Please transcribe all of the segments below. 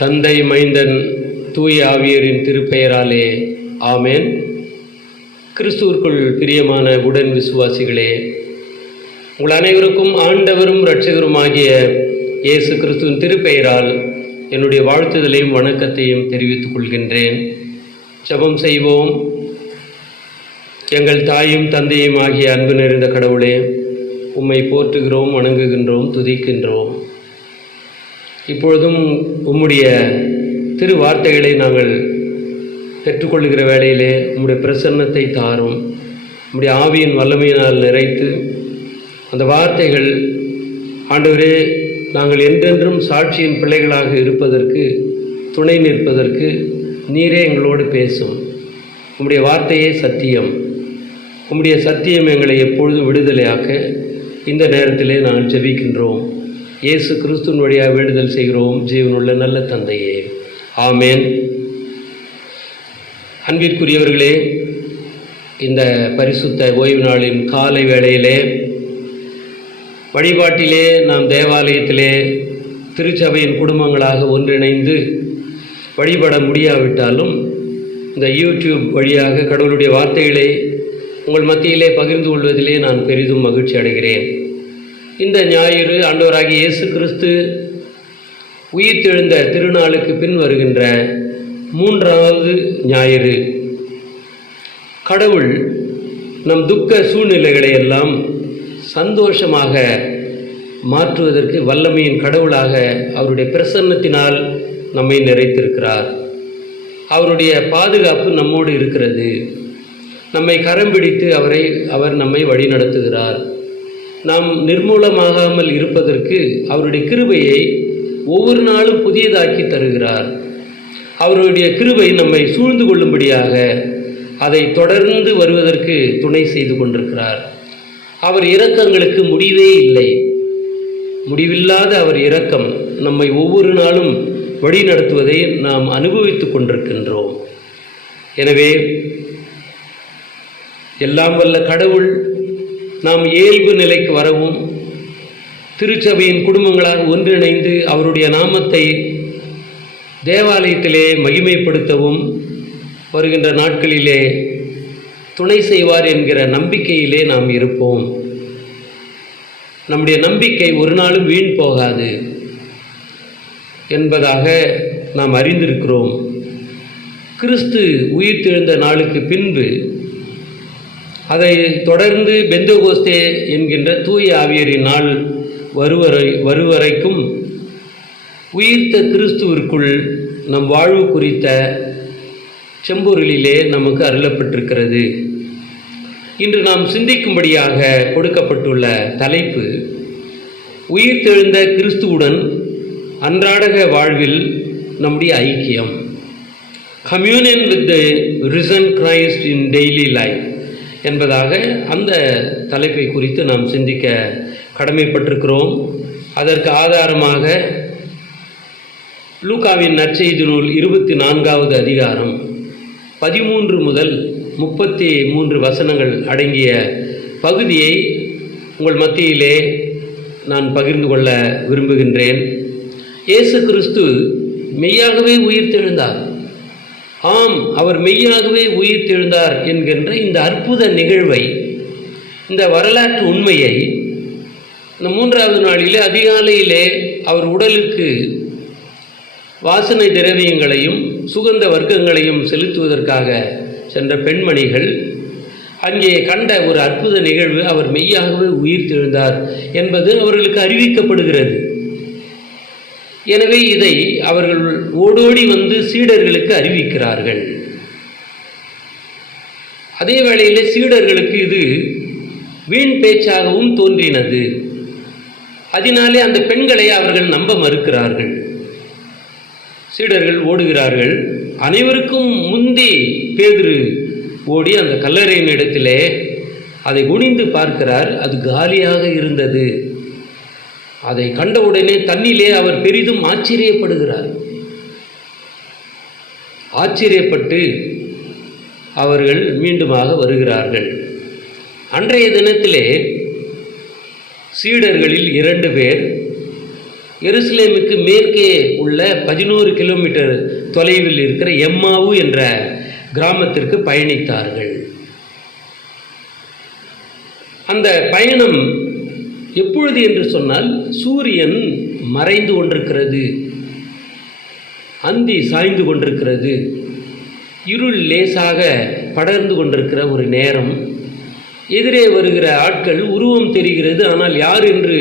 தந்தை, மைந்தன், தூய ஆவியரின் திருப்பெயராலே ஆமேன். கிறிஸ்துவுக்குள் பிரியமான உடன் விசுவாசிகளே, உங்கள் அனைவருக்கும் ஆண்டவரும் இரட்சகருமாகிய இயேசு கிறிஸ்துவின் திருப்பெயரால் என்னுடைய வாழ்த்துதலையும் வணக்கத்தையும் தெரிவித்துக் கொள்கின்றேன். ஜெபம் செய்வோம். எங்கள் தாயும் தந்தையும் ஆகிய அன்பு நிறைந்த கடவுளே, உம்மை போற்றுகிறோம், வணங்குகின்றோம், துதிக்கின்றோம். இப்பொழுதும் உம்முடைய திரு வார்த்தைகளை நாங்கள் பெற்றுக்கொள்கிற வேளையிலே உம்முடைய பிரசன்னத்தை தாரும். உம்முடைய ஆவியின் வல்லமையினால் நிறைத்து அந்த வார்த்தைகள் ஆண்டவரே நாங்கள் என்றென்றும் சாட்சியின் பிள்ளைகளாக இருப்பதற்கு, துணை நிற்பதற்கு நீரே எங்களோடு பேசும். உம்முடைய வார்த்தையே சத்தியம். உம்முடைய சத்தியம் எங்களை எப்பொழுதும் விடுதலையாக்க இந்த நேரத்திலே நாங்கள் ஜெபிக்கின்றோம். இயேசு கிறிஸ்துவின் வழியாக வேண்டுதல் செய்கிறோம் ஜீவனுள்ள நல்ல தந்தையே, ஆமேன். அன்பிற்குரியவர்களே, இந்த பரிசுத்த ஓய்வு நாளின் காலை வேளையிலே வழிபாட்டிலே நாம் தேவாலயத்திலே திருச்சபையின் குடும்பங்களாக ஒன்றிணைந்து வழிபட முடியாவிட்டாலும் இந்த யூடியூப் வழியாக கடவுளுடைய வார்த்தைகளை உங்கள் மத்தியிலே பகிர்ந்து கொள்வதிலே நான் பெரிதும் மகிழ்ச்சி அடைகிறேன். இந்த ஞாயிறு ஆண்டவராகிய இயேசு கிறிஸ்து உயிர்த்தெழுந்த திருநாளுக்கு பின் வருகின்ற 3வது ஞாயிறு. கடவுள் நம் துக்க சூழ்நிலைகளை எல்லாம் சந்தோஷமாக மாற்றுவதற்கு வல்லமையின் கடவுளாக அவருடைய பிரசன்னத்தினால் நம்மை நிறைத்திருக்கிறார். அவருடைய பாதுகாப்பு நம்மோடு இருக்கிறது. நம்மை கரம் பிடித்து அவர் நம்மை வழிநடத்துகிறார். நாம் நிர்மூலமாகாமல் இருப்பதற்கு அவருடைய கிருபையை ஒவ்வொரு நாளும் புதியதாக்கி தருகிறார். அவருடைய கிருபை நம்மை சூழ்ந்து கொள்ளும்படியாக அதை தொடர்ந்து வருவதற்கு துணை செய்து கொண்டிருக்கிறார். அவர் இரக்கங்களுக்கு முடிவே இல்லை. முடிவில்லாத அவர் இரக்கம் நம்மை ஒவ்வொரு நாளும் வழி நடத்துவதை நாம் அனுபவித்து கொண்டிருக்கின்றோம். எனவே எல்லாம் வல்ல கடவுள் நாம் இயல்பு நிலைக்கு வரவும், திருச்சபையின் குடும்பங்களாக ஒன்றிணைந்து அவருடைய நாமத்தை தேவாலயத்திலே மகிமைப்படுத்தவும் வருகின்ற நாட்களிலே துணை செய்வார் என்கிற நம்பிக்கையிலே நாம் இருப்போம். நம்முடைய நம்பிக்கை ஒரு நாளும் வீண் போகாது என்பதாக நாம் அறிந்திருக்கிறோம். கிறிஸ்து உயிர்த்தெழுந்த நாளுக்கு பின்பு அதை தொடர்ந்து பெந்தகோஸ்தே என்கின்ற தூய ஆவியரின் நாள் வருவரைக்கும் உயிர்த்த கிறிஸ்துவிற்குள் நம் வாழ்வு குறித்த செம்பொருளிலே நமக்கு அருளப்பட்டிருக்கிறது. இன்று நாம் சிந்திக்கும்படியாக கொடுக்கப்பட்டுள்ள தலைப்பு, உயிர்த்தெழுந்த கிறிஸ்துவுடன் அன்றாடக வாழ்வில் நம்முடைய ஐக்கியம், communion with the risen Christ in daily life என்பதாக அந்த தலைப்பை குறித்து நாம் சிந்திக்க கடமைப்பட்டிருக்கிறோம். அதற்கு ஆதாரமாக லூக்காவின் நற்செய்தி நூல் 24வது அதிகாரம் 13 முதல் 33 வசனங்கள் அடங்கிய பகுதியை உங்கள் மத்தியிலே நான் பகிர்ந்து கொள்ள விரும்புகின்றேன். இயேசு கிறிஸ்து மெய்யாகவே உயிர்த்தெழுந்தார். ஆம், அவர் மெய்யாகவே உயிர்த்தெழுந்தார் என்கின்ற இந்த அற்புத நிகழ்வை, இந்த வரலாற்று உண்மையை இந்த 3வது நாளிலே அதிகாலையிலே அவர் உடலுக்கு வாசனை திரவியங்களையும் சுகந்த வர்க்கங்களையும் செலுத்துவதற்காக சென்ற பெண்மணிகள் அங்கே கண்ட ஒரு அற்புத நிகழ்வு, அவர் மெய்யாகவே உயிர்த்தெழுந்தார் என்பது அவர்களுக்கு அறிவிக்கப்படுகிறது. எனவே இதை அவர்கள் ஓடோடி வந்து சீடர்களுக்கு அறிவிக்கிறார்கள். அதே வேளையில் சீடர்களுக்கு இது வீண் பேச்சாகவும் தோன்றினது. அதனாலே அந்த பெண்களை அவர்கள் நம்ப மறுக்கிறார்கள். சீடர்கள் ஓடுகிறார்கள். அனைவருக்கும் முந்தி பேதுரு ஓடி அந்த கல்லறையின் இடத்திலே அதை குனிந்து பார்க்கிறார். அது காலியாக இருந்தது. அதை கண்டவுடனே தன்னிலே அவர் பெரிதும் ஆச்சரியப்படுகிறார். ஆச்சரியப்பட்டு அவர்கள் மீண்டுமாக வருகிறார்கள். அன்றைய தினத்திலே சீடர்களில் 2 பேர் எருசலேமுக்கு மேற்கே உள்ள 11 கிலோமீட்டர் தொலைவில் இருக்கிற எம்மாவு என்ற கிராமத்திற்கு பயணித்தார்கள். அந்த பயணம் எப்பொழுது என்று சொன்னால், சூரியன் மறைந்து கொண்டிருக்கிறது, அந்தி சாய்ந்து கொண்டிருக்கிறது, இருள் லேசாக படர்ந்து கொண்டிருக்கிற ஒரு நேரம். எதிரே வருகிற ஆட்கள் உருவம் தெரிகிறது, ஆனால் யார் என்று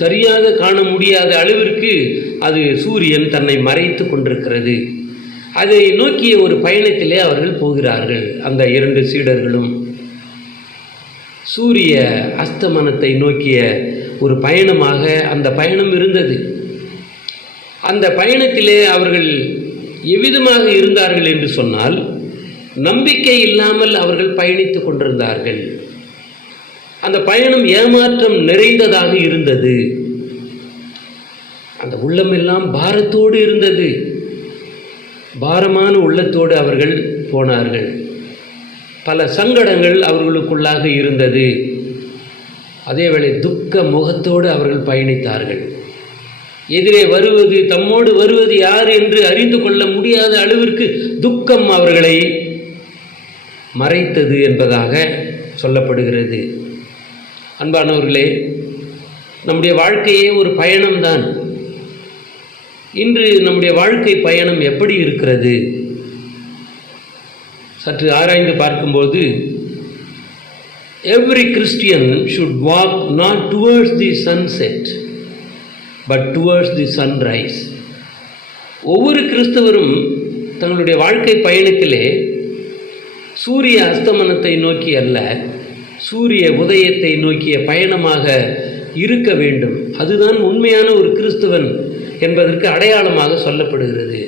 சரியாக காண முடியாத அளவிற்கு அது சூரியன் தன்னை மறைத்து கொண்டிருக்கிறது. அதை நோக்கிய ஒரு பயணத்திலே அவர்கள் போகிறார்கள். அந்த 2 சீடர்களும் சூரிய அஸ்தமனத்தை நோக்கிய ஒரு பயணமாக அந்த பயணம் இருந்தது. அந்த பயணத்திலே அவர்கள் எவ்விதமாக இருந்தார்கள் என்று சொன்னால், நம்பிக்கை இல்லாமல் அவர்கள் பயணித்து கொண்டிருந்தார்கள். அந்த பயணம் ஏமாற்றம் நிறைந்ததாக இருந்தது. அந்த உள்ளமெல்லாம் பாரத்தோடு இருந்தது. பாரமான உள்ளத்தோடு அவர்கள் போனார்கள். பல சங்கடங்கள் அவர்களுக்குள்ளாக இருந்தது. அதேவேளை துக்க முகத்தோடு அவர்கள் பயணித்தார்கள். எதிரே வருவது, தம்மோடு வருவது யார் என்று அறிந்து கொள்ள முடியாத அளவிற்கு துக்கம் அவர்களை மறைத்தது என்பதாக சொல்லப்படுகிறது. அன்பானவர்களே, நம்முடைய வாழ்க்கையே ஒரு பயணம்தான். இன்று நம்முடைய வாழ்க்கை பயணம் எப்படி இருக்கிறது? சற்று ஆராய்ந்து பார்க்கும்போது, every Christian should walk not towards the sunset but towards the sunrise. ஒவ்வொரு கிறிஸ்தவரும் தங்களுடைய வாழ்க்கை பயணத்திலே சூரிய அஸ்தமனத்தை நோக்கி அல்ல, சூரிய உதயத்தை நோக்கிய பயணமாக இருக்க வேண்டும். அதுதான் உண்மையான ஒரு கிறிஸ்தவன் என்பதற்கு அடையாளமாக சொல்லப்படுகிறது.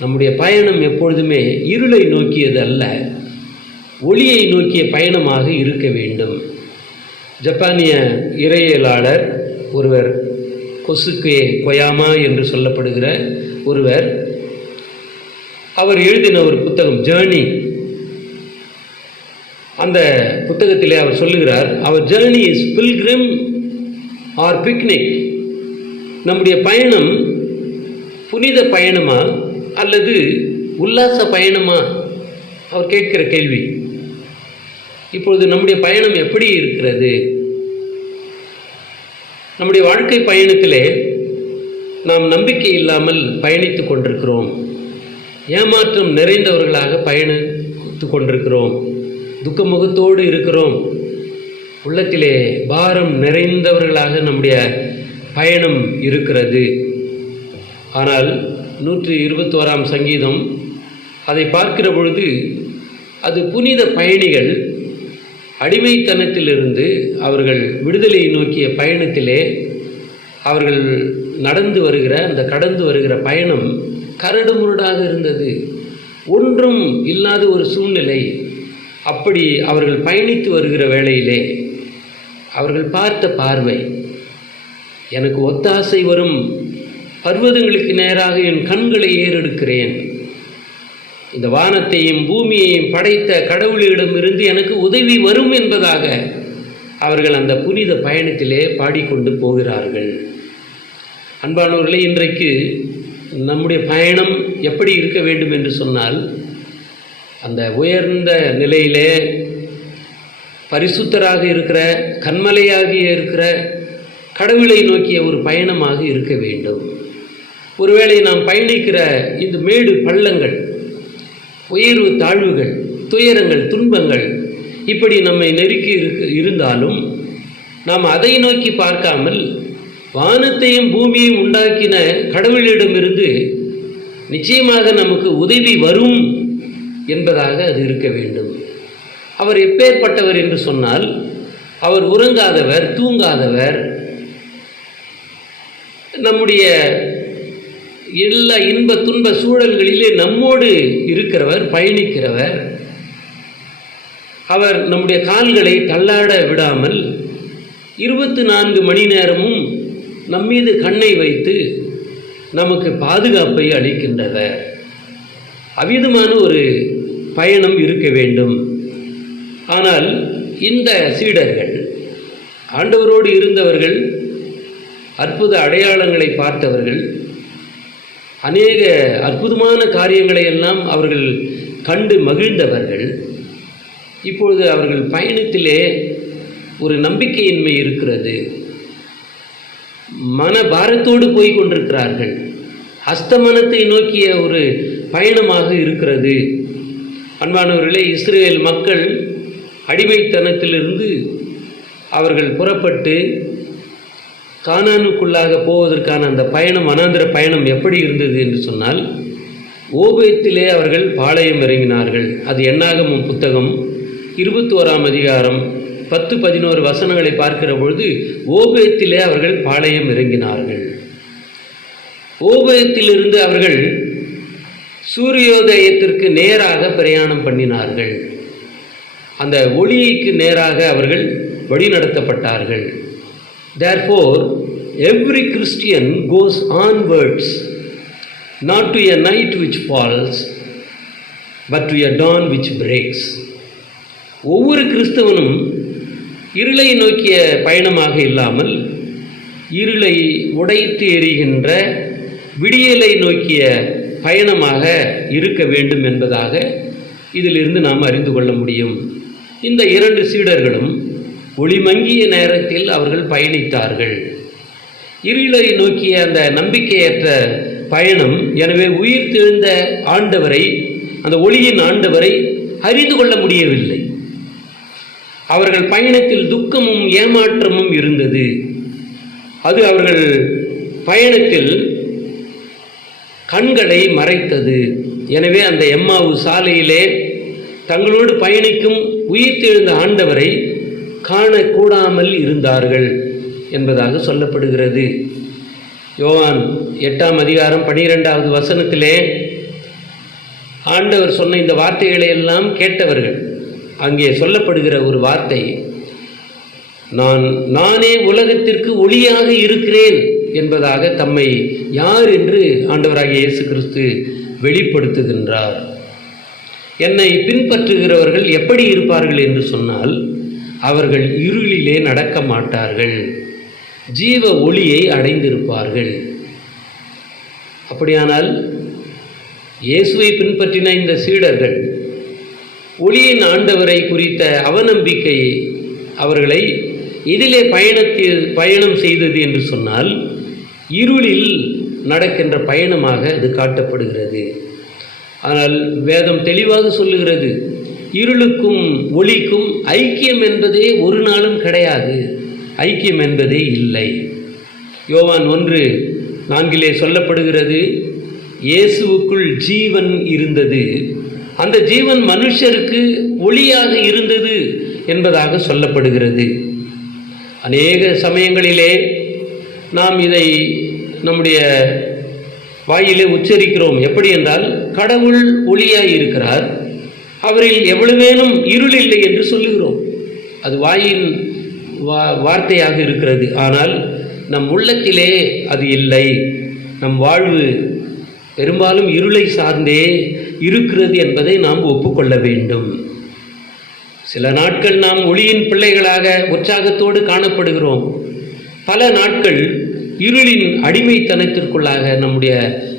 நம்முடைய பயணம் எப்பொழுதுமே இருளை நோக்கியது அல்ல, ஒளியை நோக்கிய பயணமாக இருக்க வேண்டும். ஜப்பானிய இறையியலாளர் ஒருவர், கொசுகே கொயாமா என்று சொல்லப்படுகிற ஒருவர், அவர் எழுதின ஒரு புத்தகம் ஜேர்னி, அந்த புத்தகத்திலே அவர் சொல்லுகிறார், அவர் journey is pilgrim or picnic. நம்முடைய பயணம் புனித பயணமா அல்லது உல்லாச பயணமா? அவர் கேட்கிற கேள்வி. இப்பொழுது நம்முடைய பயணம் எப்படி இருக்கிறது? நம்முடைய வாழ்க்கை பயணத்திலே நாம் நம்பிக்கை இல்லாமல் பயணித்து கொண்டிருக்கிறோம். ஏமாற்றம் நிறைந்தவர்களாக பயணித்து கொண்டிருக்கிறோம். துக்கமுகத்தோடு இருக்கிறோம். உள்ளத்திலே பாரம் நிறைந்தவர்களாக நம்முடைய பயணம் இருக்கிறது. ஆனால் 121 சங்கீதம் அதை பார்க்கிற பொழுது அது புனித பயணிகள் அடிமைத்தனத்திலிருந்து அவர்கள் விடுதலையை நோக்கிய பயணத்திலே அவர்கள் நடந்து வருகிற அந்த கடந்து வருகிற பயணம் கரடுமுரடாக இருந்தது. ஒன்றும் இல்லாத ஒரு சூழ்நிலை. அப்படி அவர்கள் பயணித்து வருகிற வேளையிலே அவர்கள் பார்த்த பார்வை, எனக்கு ஒத்தாசை வரும் பர்வதங்களுக்கு நேராக என் கண்களை ஏறெடுக்கிறேன். இந்த வானத்தையும் பூமியையும் படைத்த கடவுளிடமிருந்து எனக்கு உதவி வரும் என்பதாக அவர்கள் அந்த புனித பயணத்திலே பாடிக்கொண்டு போகிறார்கள். அன்பானவர்களே, இன்றைக்கு நம்முடைய பயணம் எப்படி இருக்க வேண்டும் என்று சொன்னால், அந்த உயர்ந்த நிலையிலே பரிசுத்தராக இருக்கிற, கன்மலையாகிய இருக்கிற கடவுளை நோக்கிய ஒரு பயணமாக இருக்க வேண்டும். ஒருவேளை நாம் பயணிக்கிற இந்த மேடு பள்ளங்கள், உயர்வு தாழ்வுகள், துயரங்கள், துன்பங்கள் இப்படி நம்மை நெருக்கி இருந்தாலும் நாம் அதை நோக்கி பார்க்காமல் வானத்தையும் பூமியையும் உண்டாக்கின கடவுளிடமிருந்து நிச்சயமாக நமக்கு உதவி வரும் என்பதாக அது இருக்க வேண்டும். அவர் எப்பேற்பட்டவர் என்று சொன்னால், அவர் உறங்காதவர், தூங்காதவர், நம்முடைய எல்லா இன்ப துன்ப சூழல்களிலே நம்மோடு இருக்கிறவர், பயணிக்கிறவர். அவர் நம்முடைய கால்களை தள்ளாட விடாமல் 24 மணி நேரமும் நம்மீது கண்ணை வைத்து நமக்கு பாதுகாப்பை அளிக்கின்றவர். அவ்விதமான ஒரு பயணம் இருக்க வேண்டும். ஆனால் இந்த சீடர்கள், ஆண்டவரோடு இருந்தவர்கள், அற்புத அடையாளங்களை பார்த்தவர்கள், அநேக அற்புதமான காரியங்களை எல்லாம் அவர்கள் கண்டு மகிழ்ந்தவர்கள், இப்பொழுது அவர்கள் பயணத்திலே ஒரு நம்பிக்கையின்மை இருக்கிறது. மன பாரத்தோடு போய் கொண்டிருக்கிறார்கள். அஸ்தமனத்தை நோக்கிய ஒரு பயணமாக இருக்கிறது. அன்பானவர்களே, இஸ்ரேல் மக்கள் அடிமைத்தனத்திலிருந்து அவர்கள் புறப்பட்டு கானானுக்குள்ளாக போவதற்கான அந்த பயணம், வனாந்திர பயணம் எப்படி இருந்தது என்று சொன்னால், ஓபேத்திலே அவர்கள் பாளையம் இறங்கினார்கள். அது என்னாகமம் புத்தகம் 21 அதிகாரம் 10-11 வசனங்களை பார்க்கிற பொழுது ஓபேத்திலே அவர்கள் பாளையம் இறங்கினார்கள். ஓபேத்திலிருந்து அவர்கள் சூரியோதயத்திற்கு நேராக பிரயாணம் பண்ணினார்கள். அந்த ஒளிக்கு நேராக அவர்கள் வழிநடத்தப்பட்டார்கள். Therefore, every Christian goes onwards, not to a night which falls, but to a dawn which breaks. ஒவ்வொரு கிறிஸ்தவனும் இருளை நோக்கிய பயணமாக இல்லாமல் இருளை உடைத்து எறிகின்ற விடியலை நோக்கிய பயணமாக இருக்க வேண்டும் என்பதாக இதிலிருந்து நாம் அறிந்து கொள்ள முடியும். இந்த 2 சீடர்களும் ஒளிமங்கிய நேரத்தில் அவர்கள் பயணித்தார்கள். இருளை நோக்கிய அந்த நம்பிக்கையற்ற பயணம். எனவே உயிர்த்தெழுந்த ஆண்டவரை, அந்த ஒளியின் ஆண்டவரை அறிந்து கொள்ள முடியவில்லை. அவர்கள் பயணத்தில் துக்கமும் ஏமாற்றமும் இருந்தது. அது அவர்கள் பயணத்தில் கண்களை மறைத்தது. எனவே அந்த எம்மாவு சாலையிலே தங்களோடு பயணிக்கும் உயிர்த்தெழுந்த ஆண்டவரை காணக்கூடாமல் இருந்தார்கள் என்பதாக சொல்லப்படுகிறது. யோவான் 8 அதிகாரம் 12 வசனத்திலே ஆண்டவர் சொன்ன இந்த வார்த்தைகளை எல்லாம் கேட்டவர்கள். அங்கே சொல்லப்படுகிற ஒரு வார்த்தை, நானே உலகத்திற்கு ஒளியாக இருக்கிறேன் என்பதாக தம்மை யார் என்று ஆண்டவராகிய இயேசு கிறிஸ்து வெளிப்படுத்துகின்றார். என்னை பின்பற்றுகிறவர்கள் எப்படி இருப்பார்கள் என்று சொன்னால், அவர்கள் இருளிலே நடக்க மாட்டார்கள், ஜீவ ஒளியை அடைந்திருப்பார்கள். அப்படியானால் இயேசுவை பின்பற்றின இந்த சீடர்கள் ஒளியின் ஆண்டவரை குறித்த அவநம்பிக்கை அவர்களை இதிலே பயணம் செய்தது என்று சொன்னால், இருளில் நடக்கின்ற பயணமாக அது காட்டப்படுகிறது. ஆனால் வேதம் தெளிவாக சொல்லுகிறது, இருளுக்கும் ஒளிக்கும் ஐக்கியம் என்பதே ஒரு நாளும் கிடையாது, ஐக்கியம் என்பதே இல்லை. யோவான் 1:4 சொல்லப்படுகிறது, இயேசுவுக்குள் ஜீவன் இருந்தது, அந்த ஜீவன் மனுஷருக்கு ஒளியாக இருந்தது என்பதாக சொல்லப்படுகிறது. அநேக சமயங்களிலே நாம் இதை நம்முடைய வாயிலே உச்சரிக்கிறோம். எப்படி என்றால், கடவுள் ஒளியாய் இருக்கிறார், அவரில் எவ்வளவேனும் இருள் இல்லை என்று சொல்லுகிறோம். அது வாயின் வார்த்தையாக இருக்கிறது. ஆனால் நம் உள்ளத்திலே அது இல்லை. நம் வாழ்வு பெரும்பாலும் இருளை சார்ந்தே இருக்கிறது என்பதை நாம் ஒப்புக்கொள்ள வேண்டும். சில நாட்கள் நாம் ஒளியின் பிள்ளைகளாக உற்சாகத்தோடு காணப்படுகிறோம். பல நாட்கள் இருளின் அடிமைத்தனத்திற்குள்ளாக நம்முடைய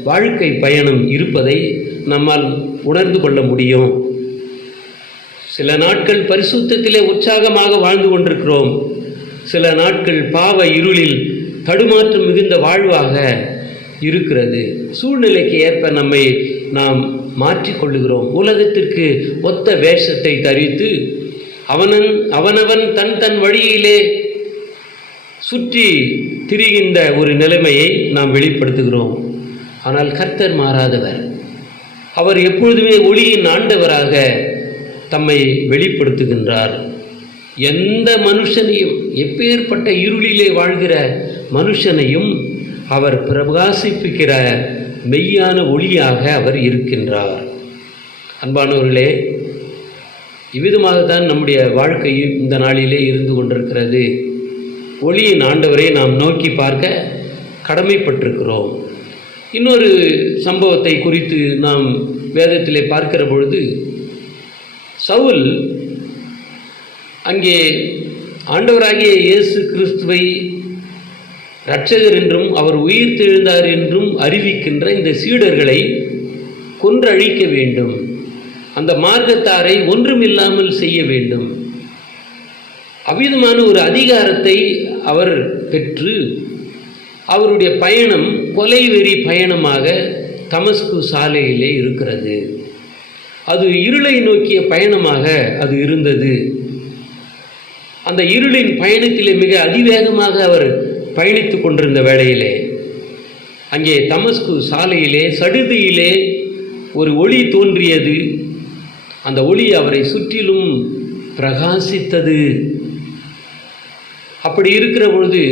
வாழ்க்கை பயணம் இருப்பதை நம்மால் உணர்ந்து கொள்ள முடியும். சில நாட்கள் பரிசுத்தத்திலே உற்சாகமாக வாழ்ந்து கொண்டிருக்கிறோம். சில நாட்கள் பாவ இருளில் தடுமாற்றம் மிகுந்த வாழ்வாக இருக்கிறது. சூழ்நிலைக்கு ஏற்ப நம்மை நாம் மாற்றிக்கொள்ளுகிறோம். உலகத்திற்கு ஒத்த வேஷத்தை தரித்து அவனவன் தன் வழியிலே சுற்றி திரிகின்ற ஒரு நிலைமையை நாம் வெளிப்படுத்துகிறோம். ஆனால் கர்த்தர் மாறாதவர். அவர் எப்பொழுதுமே ஒளியின் ஆண்டவராக தம்மை வெளிப்படுத்துகின்றார். எந்த மனுஷனையும், எப்பேற்பட்ட இருளிலே வாழ்கிற மனுஷனையும் அவர் பிரகாசிப்பிக்கிற மெய்யான ஒளியாக அவர் இருக்கின்றார். அன்பானவர்களே, இவ்விதமாகத்தான் நம்முடைய வாழ்க்கையும் இந்த நாளிலே இருந்து கொண்டிருக்கிறது. ஒளியின் ஆண்டவரை நாம் நோக்கி பார்க்க கடமைப்பட்டிருக்கிறோம். இன்னொரு சம்பவத்தை குறித்து நாம் வேதத்திலே பார்க்கிற பொழுது, சவுல் அங்கே ஆண்டவராகிய இயேசு கிறிஸ்துவை இரட்சகர் என்றும் அவர் உயிர் தெழுந்தார் என்றும் அறிவிக்கின்ற இந்த சீடர்களை கொன்றழிக்க வேண்டும், அந்த மார்க்கத்தாரை ஒன்றுமில்லாமல் செய்ய வேண்டும். அவ்விதமான ஒரு அதிகாரத்தை அவர் பெற்று அவருடைய பயணம் கொலைவெறி பயணமாக தமஸ்கு சாலையிலே இருக்கிறது. அது இருளை நோக்கிய பயணமாக அது இருந்தது. அந்த இருளின் பயணத்திலே மிக அதிவேகமாக அவர் பயணித்து கொண்டிருந்த வேளையிலே அங்கே தமஸ்கு சாலையிலே சடுதியிலே ஒரு ஒளி தோன்றியது. அந்த ஒளி அவரை சுற்றிலும் பிரகாசித்தது. அப்படி இருக்கிற பொழுது,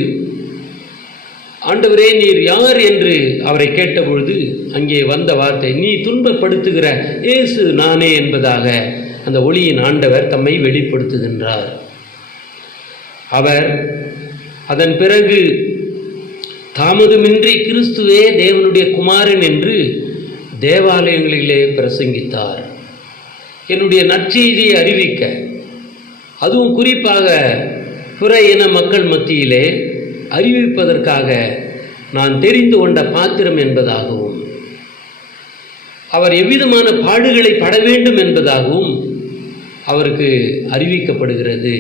ஆண்டவரே நீர் யார் என்று அவரை கேட்டபொழுது அங்கே வந்த வார்த்தை, நீ துன்பப்படுத்துகிற இயேசு நானே என்பதாக அந்த ஒளியின் ஆண்டவர் தம்மை வெளிப்படுத்துகின்றார். அவர் அதன் பிறகு தாமதமின்றி கிறிஸ்துவே தேவனுடைய குமாரன் என்று தேவாலயங்களிலே பிரசங்கித்தார். என்னுடைய நற்செய்தியை அறிவிக்க, அதுவும் குறிப்பாக பிற இன மக்கள் மத்தியிலே அறிவிப்பதற்காக நான் தெரிந்து கொண்ட பாத்திரம் என்பதாகவும், அவர் எவ்விதமான பாடுகளை பட வேண்டும் என்பதாகவும் அவருக்கு அறிவிக்கப்படுகிறது.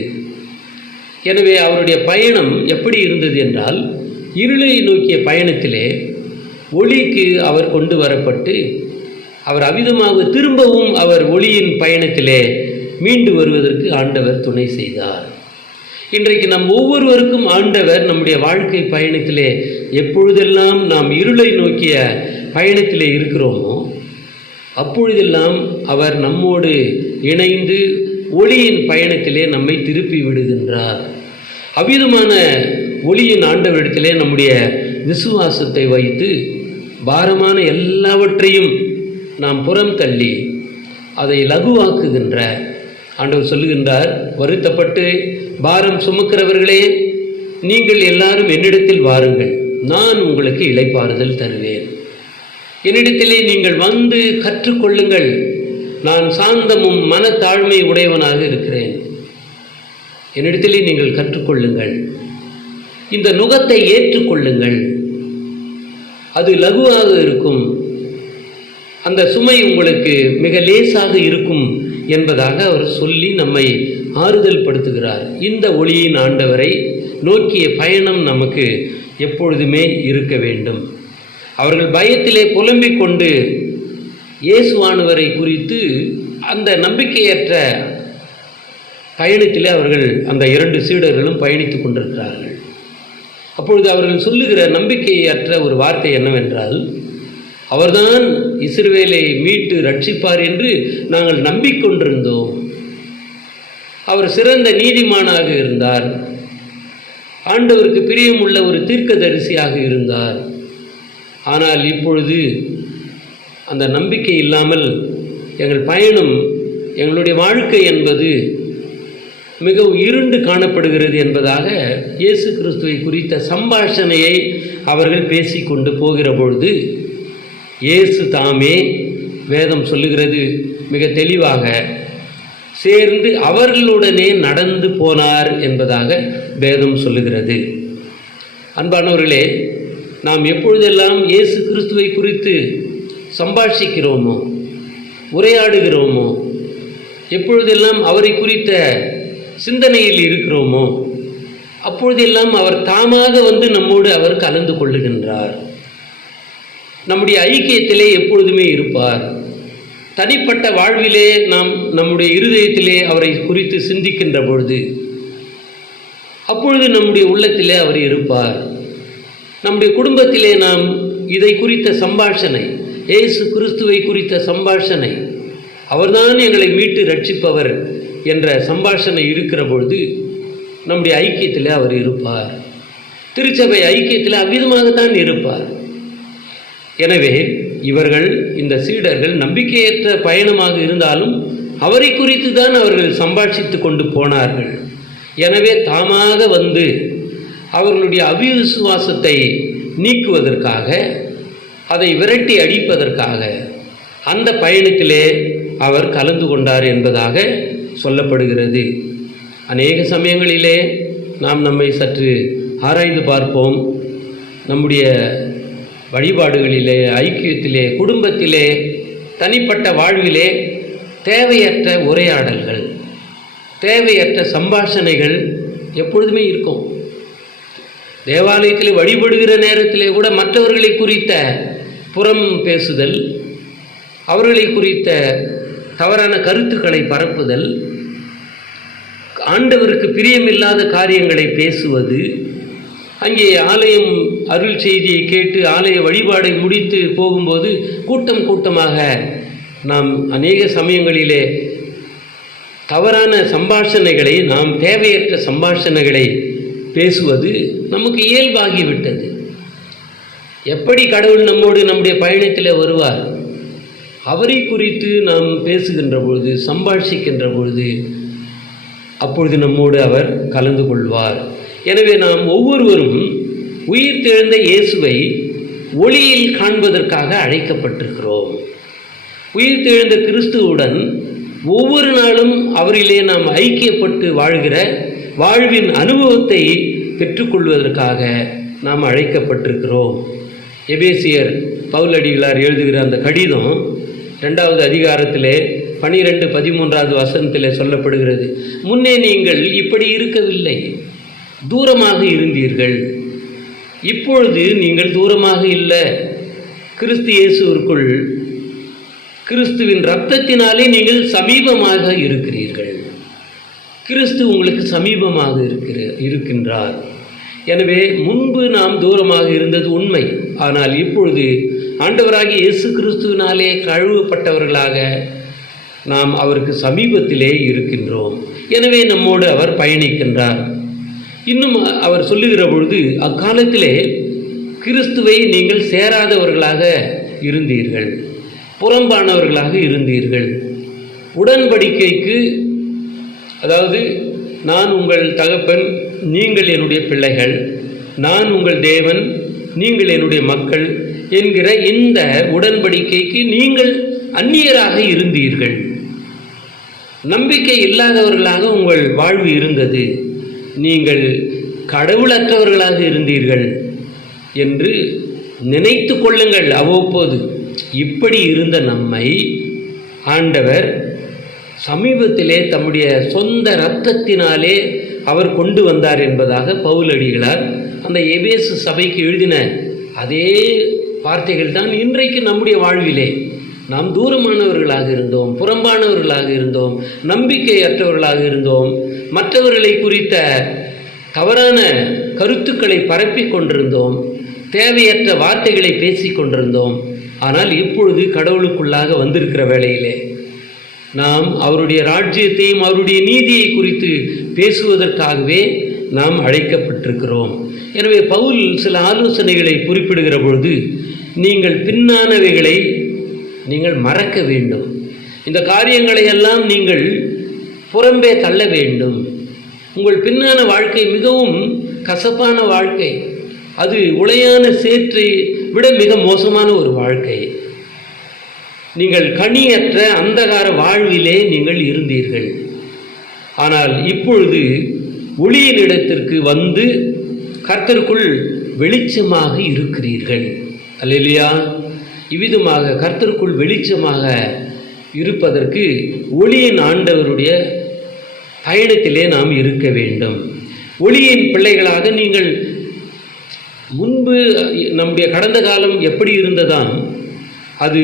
எனவே அவருடைய பயணம் எப்படி இருந்தது என்றால், இருளை நோக்கிய பயணத்திலே ஒளிக்கு அவர் கொண்டு வரப்பட்டு, அவர் அவ்விதமாக திரும்பவும் அவர் ஒளியின் பயணத்திலே மீண்டு வருவதற்கு ஆண்டவர் துணை செய்தார். இன்றைக்கு நம் ஒவ்வொருவருக்கும் ஆண்டவர் நம்முடைய வாழ்க்கை பயணத்திலே எப்பொழுதெல்லாம் நாம் இருளை நோக்கிய பயணத்திலே இருக்கிறோமோ அப்பொழுதெல்லாம் அவர் நம்மோடு இணைந்து ஒளியின் பயணத்திலே நம்மை திருப்பி விடுகின்றார். அவ்விதமான ஒளியின் ஆண்டவரிடத்திலே நம்முடைய விசுவாசத்தை வைத்து பாரமான எல்லாவற்றையும் நாம் புறம் தள்ளி அதை லகுவாக்குகின்ற ஆண்டவர் சொல்லுகின்றார், வருத்தப்பட்டு பாரம் சுமக்கிறவர்களே, நீங்கள் எல்லாரும் என்னிடத்தில் வாருங்கள், நான் உங்களுக்கு இளைப்பாறுதல் தருவேன். என்னிடத்திலே நீங்கள் வந்து கற்றுக்கொள்ளுங்கள், நான் சாந்தமும் மனத்தாழ்மை உடையவனாக இருக்கிறேன், என்னிடத்திலே நீங்கள் கற்றுக்கொள்ளுங்கள், இந்த நுகத்தை ஏற்றுக்கொள்ளுங்கள், அது லகுவாக இருக்கும், அந்த சுமை உங்களுக்கு மிக லேசாக இருக்கும் என்பதாக அவர் சொல்லி நம்மை ஆறுதல் படுத்துகிறார். இந்த ஒளியின் ஆண்டவரை நோக்கிய பயணம் நமக்கு எப்பொழுதுமே இருக்க வேண்டும். அவர்கள் பயத்திலே புலம்பிக் கொண்டு இயேசுவானவரை குறித்து அந்த நம்பிக்கையற்ற பயணத்திலே அவர்கள் அந்த 2 சீடர்களும் பயணித்துக் கொண்டிருக்கிறார்கள். அப்பொழுது அவர்கள் சொல்லுகிற நம்பிக்கையற்ற ஒரு வார்த்தை என்னவென்றால், அவர்தான் இஸ்ரவேலை மீட்டு ரட்சிப்பார் என்று நாங்கள் நம்பிக்கொண்டிருந்தோம், அவர் சிறந்த நீதிமானாக இருந்தார், ஆண்டவருக்கு பிரியமுள்ள ஒரு தீர்க்கதரிசியாக இருந்தார், ஆனால் இப்பொழுது அந்த நம்பிக்கை இல்லாமல் எங்கள் பயணம், எங்களுடைய வாழ்க்கை என்பது மிகவும் இருண்டு காணப்படுகிறது என்பதாக இயேசு கிறிஸ்துவை குறித்த சம்பாஷணையை அவர்கள் பேசிக்கொண்டு போகிற பொழுது இயேசு தாமே, வேதம் சொல்லுகிறது மிக தெளிவாக, சேர்ந்து அவர்களுடனே நடந்து போனார் என்பதாக வேதம் சொல்லுகிறது. அன்பானவர்களே, நாம் எப்பொழுதெல்லாம் இயேசு கிறிஸ்துவை குறித்து சம்பாஷிக்கிறோமோ, உரையாடுகிறோமோ, எப்பொழுதெல்லாம் அவரை குறித்த சிந்தனையில் இருக்கிறோமோ, அப்பொழுதெல்லாம் அவர் தாமாக வந்து நம்மோடு அவர் கலந்து கொள்ளுகின்றார். நம்முடைய ஐக்கியத்திலே எப்பொழுதுமே இருப்பார். தனிப்பட்ட வாழ்விலே நாம் நம்முடைய இருதயத்திலே அவரை குறித்து சிந்திக்கின்ற பொழுது அப்பொழுது நம்முடைய உள்ளத்திலே அவர் இருப்பார். நம்முடைய குடும்பத்திலே நாம் இதை குறித்த சம்பாஷணை, இயேசு கிறிஸ்துவை குறித்த சம்பாஷணை, அவர்தான் எங்களை மீட்டு ரட்சிப்பவர் என்ற சம்பாஷணை இருக்கிற பொழுது நம்முடைய ஐக்கியத்தில் அவர் இருப்பார். திருச்சபை ஐக்கியத்தில் அவ்விதமாகத்தான் இருப்பார். எனவே இவர்கள், இந்த சீடர்கள் நம்பிக்கையற்ற பயணமாக இருந்தாலும் அவரை குறித்து தான் அவர்கள் சம்பாஷித்து கொண்டு போனார்கள். எனவே தாமாக வந்து அவர்களுடைய அவிசுவாசத்தை நீக்குவதற்காக, அதை விரட்டி அடிப்பதற்காக அந்த பயணத்திலே அவர் கலந்து கொண்டார் என்பதாக சொல்லப்படுகிறது. அநேக சமயங்களிலே நாம் நம்மை சற்று ஆராய்ந்து பார்ப்போம். நம்முடைய வழிபாடுகளிலே, ஐக்கியத்திலே, குடும்பத்திலே, தனிப்பட்ட வாழ்விலே தேவையற்ற உரையாடல்கள், தேவையற்ற சம்பாஷணைகள் எப்பொழுதுமே இருக்கும். தேவாலயத்தில் வழிபடுகிற நேரத்திலே கூட மற்றவர்களை குறித்த புறம் பேசுதல், அவர்களை குறித்த தவறான கருத்துக்களை பரப்புதல், ஆண்டவருக்கு பிரியமில்லாத காரியங்களை பேசுவது, அங்கே ஆலயம் அருள் செய்தியை கேட்டு ஆலய வழிபாடை முடித்து போகும்போது கூட்டம் கூட்டமாக நாம் அநேக சமயங்களிலே தவறான சம்பாஷணைகளை, நாம் தேவையற்ற சம்பாஷணைகளை பேசுவது நமக்கு இயல்பாகிவிட்டது. எப்படி கடவுள் நம்மோடு நம்முடைய பயணத்தில் வருவார்? அவரை குறித்து நாம் பேசுகின்ற பொழுது, சம்பாஷிக்கின்ற பொழுது, அப்பொழுது நம்மோடு அவர் கலந்து கொள்வார். எனவே நாம் ஒவ்வொருவரும் உயிர்த்தெழுந்த இயேசுவை ஒளியில் காண்பதற்காக அழைக்கப்பட்டிருக்கிறோம். உயிர்த்தெழுந்த கிறிஸ்துவுடன் ஒவ்வொரு நாளும் அவரிலே நாம் ஐக்கியப்பட்டு வாழ்கிற வாழ்வின் அனுபவத்தை பெற்றுக்கொள்வதற்காக நாம் அழைக்கப்பட்டிருக்கிறோம். எபேசியர் பவுலடிகளார் எழுதுகிற அந்த கடிதம் 2வது அதிகாரத்திலே 12-13வது வசனத்திலே சொல்லப்படுகிறது. முன்னே நீங்கள் இப்படி இருக்கவில்லை, தூரமாக இருந்தீர்கள், இப்பொழுது நீங்கள் தூரமாக இல்லை, கிறிஸ்து இயேசுவிற்குள் கிறிஸ்துவின் இரத்தத்தினாலே நீங்கள் சமீபமாக இருக்கிறீர்கள். கிறிஸ்து உங்களுக்கு சமீபமாக இருக்கின்றார். எனவே முன்பு நாம் தூரமாக இருந்தது உண்மை, ஆனால் இப்பொழுது ஆண்டவராகிய இயேசு கிறிஸ்துவினாலே கழுவப்பட்டவர்களாக நாம் அவருக்கு சமீபத்திலே இருக்கின்றோம். எனவே நம்மோடு அவர் பயணிக்கின்றார். இன்னும் அவர் சொல்லுகிற பொழுது, அக்காலத்திலே கிறிஸ்துவை நீங்கள் சேராதவர்களாக இருந்தீர்கள், புறம்பானவர்களாக இருந்தீர்கள். உடன்படிக்கைக்கு, அதாவது நான் உங்கள் தகப்பன், நீங்கள் என்னுடைய பிள்ளைகள், நான் உங்கள் தேவன், நீங்கள் என்னுடைய மக்கள் என்கிற இந்த உடன்படிக்கைக்கு நீங்கள் அந்நியராக இருந்தீர்கள். நம்பிக்கை இல்லாதவர்களாக உங்கள் வாழ்வு இருந்தது, நீங்கள் கடவுளற்றவர்களாக இருந்தீர்கள் என்று நினைத்து கொள்ளுங்கள் அவ்வப்போது. இப்படி இருந்த நம்மை ஆண்டவர் சமீபத்திலே தம்முடைய சொந்த இரத்தத்தினாலே அவர் கொண்டு வந்தார் என்பதாக பவுலடிகளார் அந்த எபேசு சபைக்கு எழுதின அதே வார்த்தைகள் தான் இன்றைக்கு நம்முடைய வாழ்விலே. நாம் தூரமானவர்களாக இருந்தோம், புறம்பானவர்களாக இருந்தோம், நம்பிக்கையற்றவர்களாக இருந்தோம், மற்றவர்களை குறித்த தவறான கருத்துக்களை பரப்பி கொண்டிருந்தோம், தேவையற்ற வார்த்தைகளை பேசி கொண்டிருந்தோம். ஆனால் இப்பொழுது கடவுளுக்குள்ளாக வந்திருக்கிற வேளையிலே நாம் அவருடைய ராஜ்யத்தையும் அவருடைய நீதியை குறித்து பேசுவதற்காகவே நாம் அழைக்கப்பட்டிருக்கிறோம். எனவே பவுல் சில ஆலோசனைகளை குறிப்பிடுகிற பொழுது, நீங்கள் பின்னானவைகளை நீங்கள் மறக்க வேண்டும், இந்த காரியங்களை எல்லாம் நீங்கள் புறம்பே தள்ள வேண்டும். உங்கள் பின்னான வாழ்க்கை மிகவும் கசப்பான வாழ்க்கை, அது உளையான சேற்றை விட மிக மோசமான ஒரு வாழ்க்கை. நீங்கள் கனியற்ற அந்தகார வாழ்விலே நீங்கள் இருந்தீர்கள். ஆனால் இப்பொழுது ஒளியின் இடத்திற்கு வந்து கர்த்தருக்குள் வெளிச்சமாக இருக்கிறீர்கள். அல்லேலூயா. இவ்விதமாக கர்த்தருக்குள் வெளிச்சமாக இருப்பதற்கு ஒளியின் ஆண்டவருடைய பயணத்திலே நாம் இருக்க வேண்டும். ஒளியின் பிள்ளைகளாக நீங்கள் முன்பு நம்முடைய கடந்த காலம் எப்படி இருந்ததாம், அது